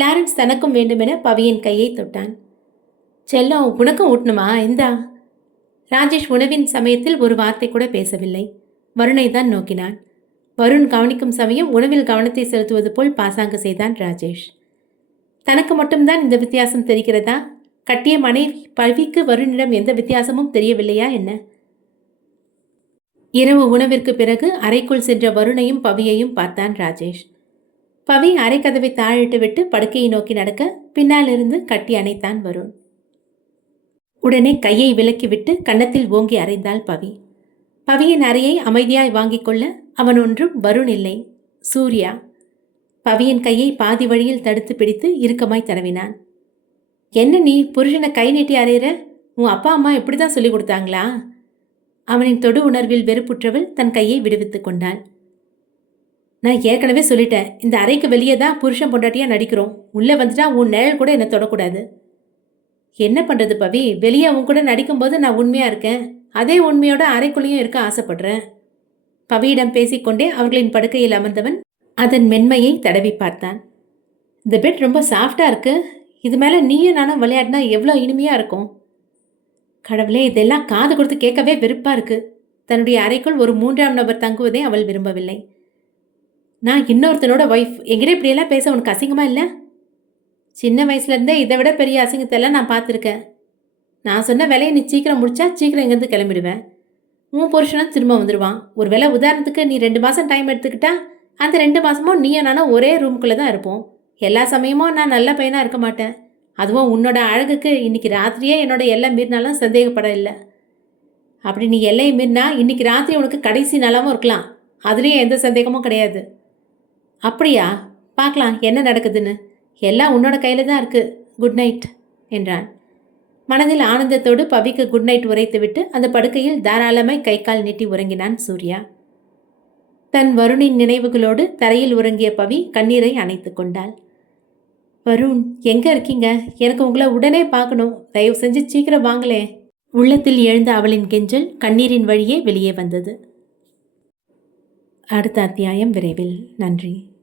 லாரன்ஸ் தனக்கும் வேண்டுமென பவியின் கையை தொட்டான். செல்லம், உனக்கும் ஊட்டணுமா? இந்தா. ராஜேஷ் உணவின் சமயத்தில் ஒரு வார்த்தை கூட பேசவில்லை. வருணை தான் நோக்கினான். வருண் கவனிக்கும் சமயம் உணவில் கவனத்தை செலுத்துவது போல் பாசாங்கு செய்தான் ராஜேஷ். தனக்கு மட்டும்தான் இந்த வித்தியாசம் தெரிகிறதா? கட்டிய மனைவி பவிக்கு வருணிடம் எந்த வித்தியாசமும் தெரியவில்லையா என்ன? இரவு உணவிற்கு பிறகு அறைக்குள் சென்ற வருணையும் பவியையும் பார்த்தான் ராஜேஷ். பவி அரைக்கதவை தாழிட்டு விட்டு படுக்கையை நோக்கி நடக்க பின்னால் இருந்து கட்டி அணைத்தான் வருண். உடனே கையை விலக்கிவிட்டு கன்னத்தில் ஓங்கி அறைந்தாள் பவி. பவியின் அறையை அமைதியாய் வாங்கிக் கொள்ள அவன் ஒன்றும் வருண் இல்லை, சூர்யா. பவியின் கையை பாதி வழியில் தடுத்து பிடித்து இறுக்கமாய் தடவினான். என்ன நீ புருஷனை கை நீட்டி அறையிற? உன் அப்பா அம்மா இப்படி தான் சொல்லி கொடுத்தாங்களா? அவனின் தொடு உணர்வில் வெறுப்புற்றவள் தன் கையை விடுவித்துக் கொண்டாள். நான் ஏற்கனவே சொல்லிட்டேன், இந்த அறைக்கு வெளியே தான் புருஷன் பொண்டாட்டியாக நடிக்கிறோம். உள்ளே வந்துட்டா உன் நிழல் கூட என்னை தொடக்கூடாது. என்ன பண்ணுறது பவி, வெளியே உன் கூட நடிக்கும்போது நான் உண்மையாக இருக்கேன். அதே உண்மையோட அறைக்குள்ளேயும் இருக்க ஆசைப்படுறேன். பவியிடம் பேசிக்கொண்டே அவர்களின் படுக்கையில் அமர்ந்தவன் அதன் மென்மையை தடவி பார்த்தான். இந்த பெட் ரொம்ப சாஃப்டாக இருக்கு. இது மேலே நீயும் நானும் விளையாடினா எவ்வளோ இனிமையாக இருக்கும். கடவுளே, இதெல்லாம் காது கொடுத்து கேட்கவே வெறுப்பாக இருக்கு. தன்னுடைய அறைக்குள் ஒரு 3ஆம் நபர் தங்குவதை அவள் விரும்பவில்லை. நான் இன்னொருத்தனோட ஒய்ஃப், என்கிட்ட இப்படியெல்லாம் பேச உனக்கு அசிங்கமாக இல்லை? சின்ன வயசுலேருந்தே இதை விட பெரிய அசிங்கத்தெல்லாம் நான் பார்த்துருக்கேன். நான் சொன்ன வேலையை நீ சீக்கிரம் முடிச்சா சீக்கிரம் இங்கேருந்து கிளம்பிடுவேன். உன் புருஷனும் திரும்ப வந்துடுவான். ஒரு வேளை உதாரணத்துக்கு நீ 2 மாதம் டைம் எடுத்துக்கிட்டா அந்த 2 மாதமும் நீயும் நானும் ஒரே ரூமுக்குள்ளே தான் இருப்போம். எல்லா சமயமும் நான் நல்ல பையனாக இருக்க மாட்டேன். அதுவும் உன்னோட அழகுக்கு இன்றைக்கி ராத்திரியே என்னோட எல்லை மீறினாலும் சந்தேகப்பட இல்லை. அப்படி நீ எல்லையை மீறினா இன்றைக்கி ராத்திரி உனக்கு கடைசி நாளாகவும் இருக்கலாம். அதுலேயும் எந்த சந்தேகமும் கிடையாது. அப்படியா? பார்க்கலாம் என்ன நடக்குதுன்னு. எல்லாம் உன்னோட கையில் தான் இருக்குது. குட் நைட் என்றான். மனதில் ஆனந்தத்தோடு பவிக்கு குட் நைட் உரைத்துவிட்டு அந்த படுக்கையில் தாராளமாய் கை கால் நீட்டி உறங்கினான் சூர்யா. தன் வருணின் நினைவுகளோடு தரையில் உறங்கிய பவி கண்ணீரை அணைத்துக் கொண்டாள். வருண், எங்க இருக்கீங்க? எனக்கு உங்களை உடனே பார்க்கணும். தயவு செஞ்சு சீக்கிரம் வாங்களே. உள்ளத்தில் எழுந்த அவளின் கெஞ்சல் கண்ணீரின் வழியே வெளியே வந்தது. அடுத்த அத்தியாயம் விரைவில். நன்றி.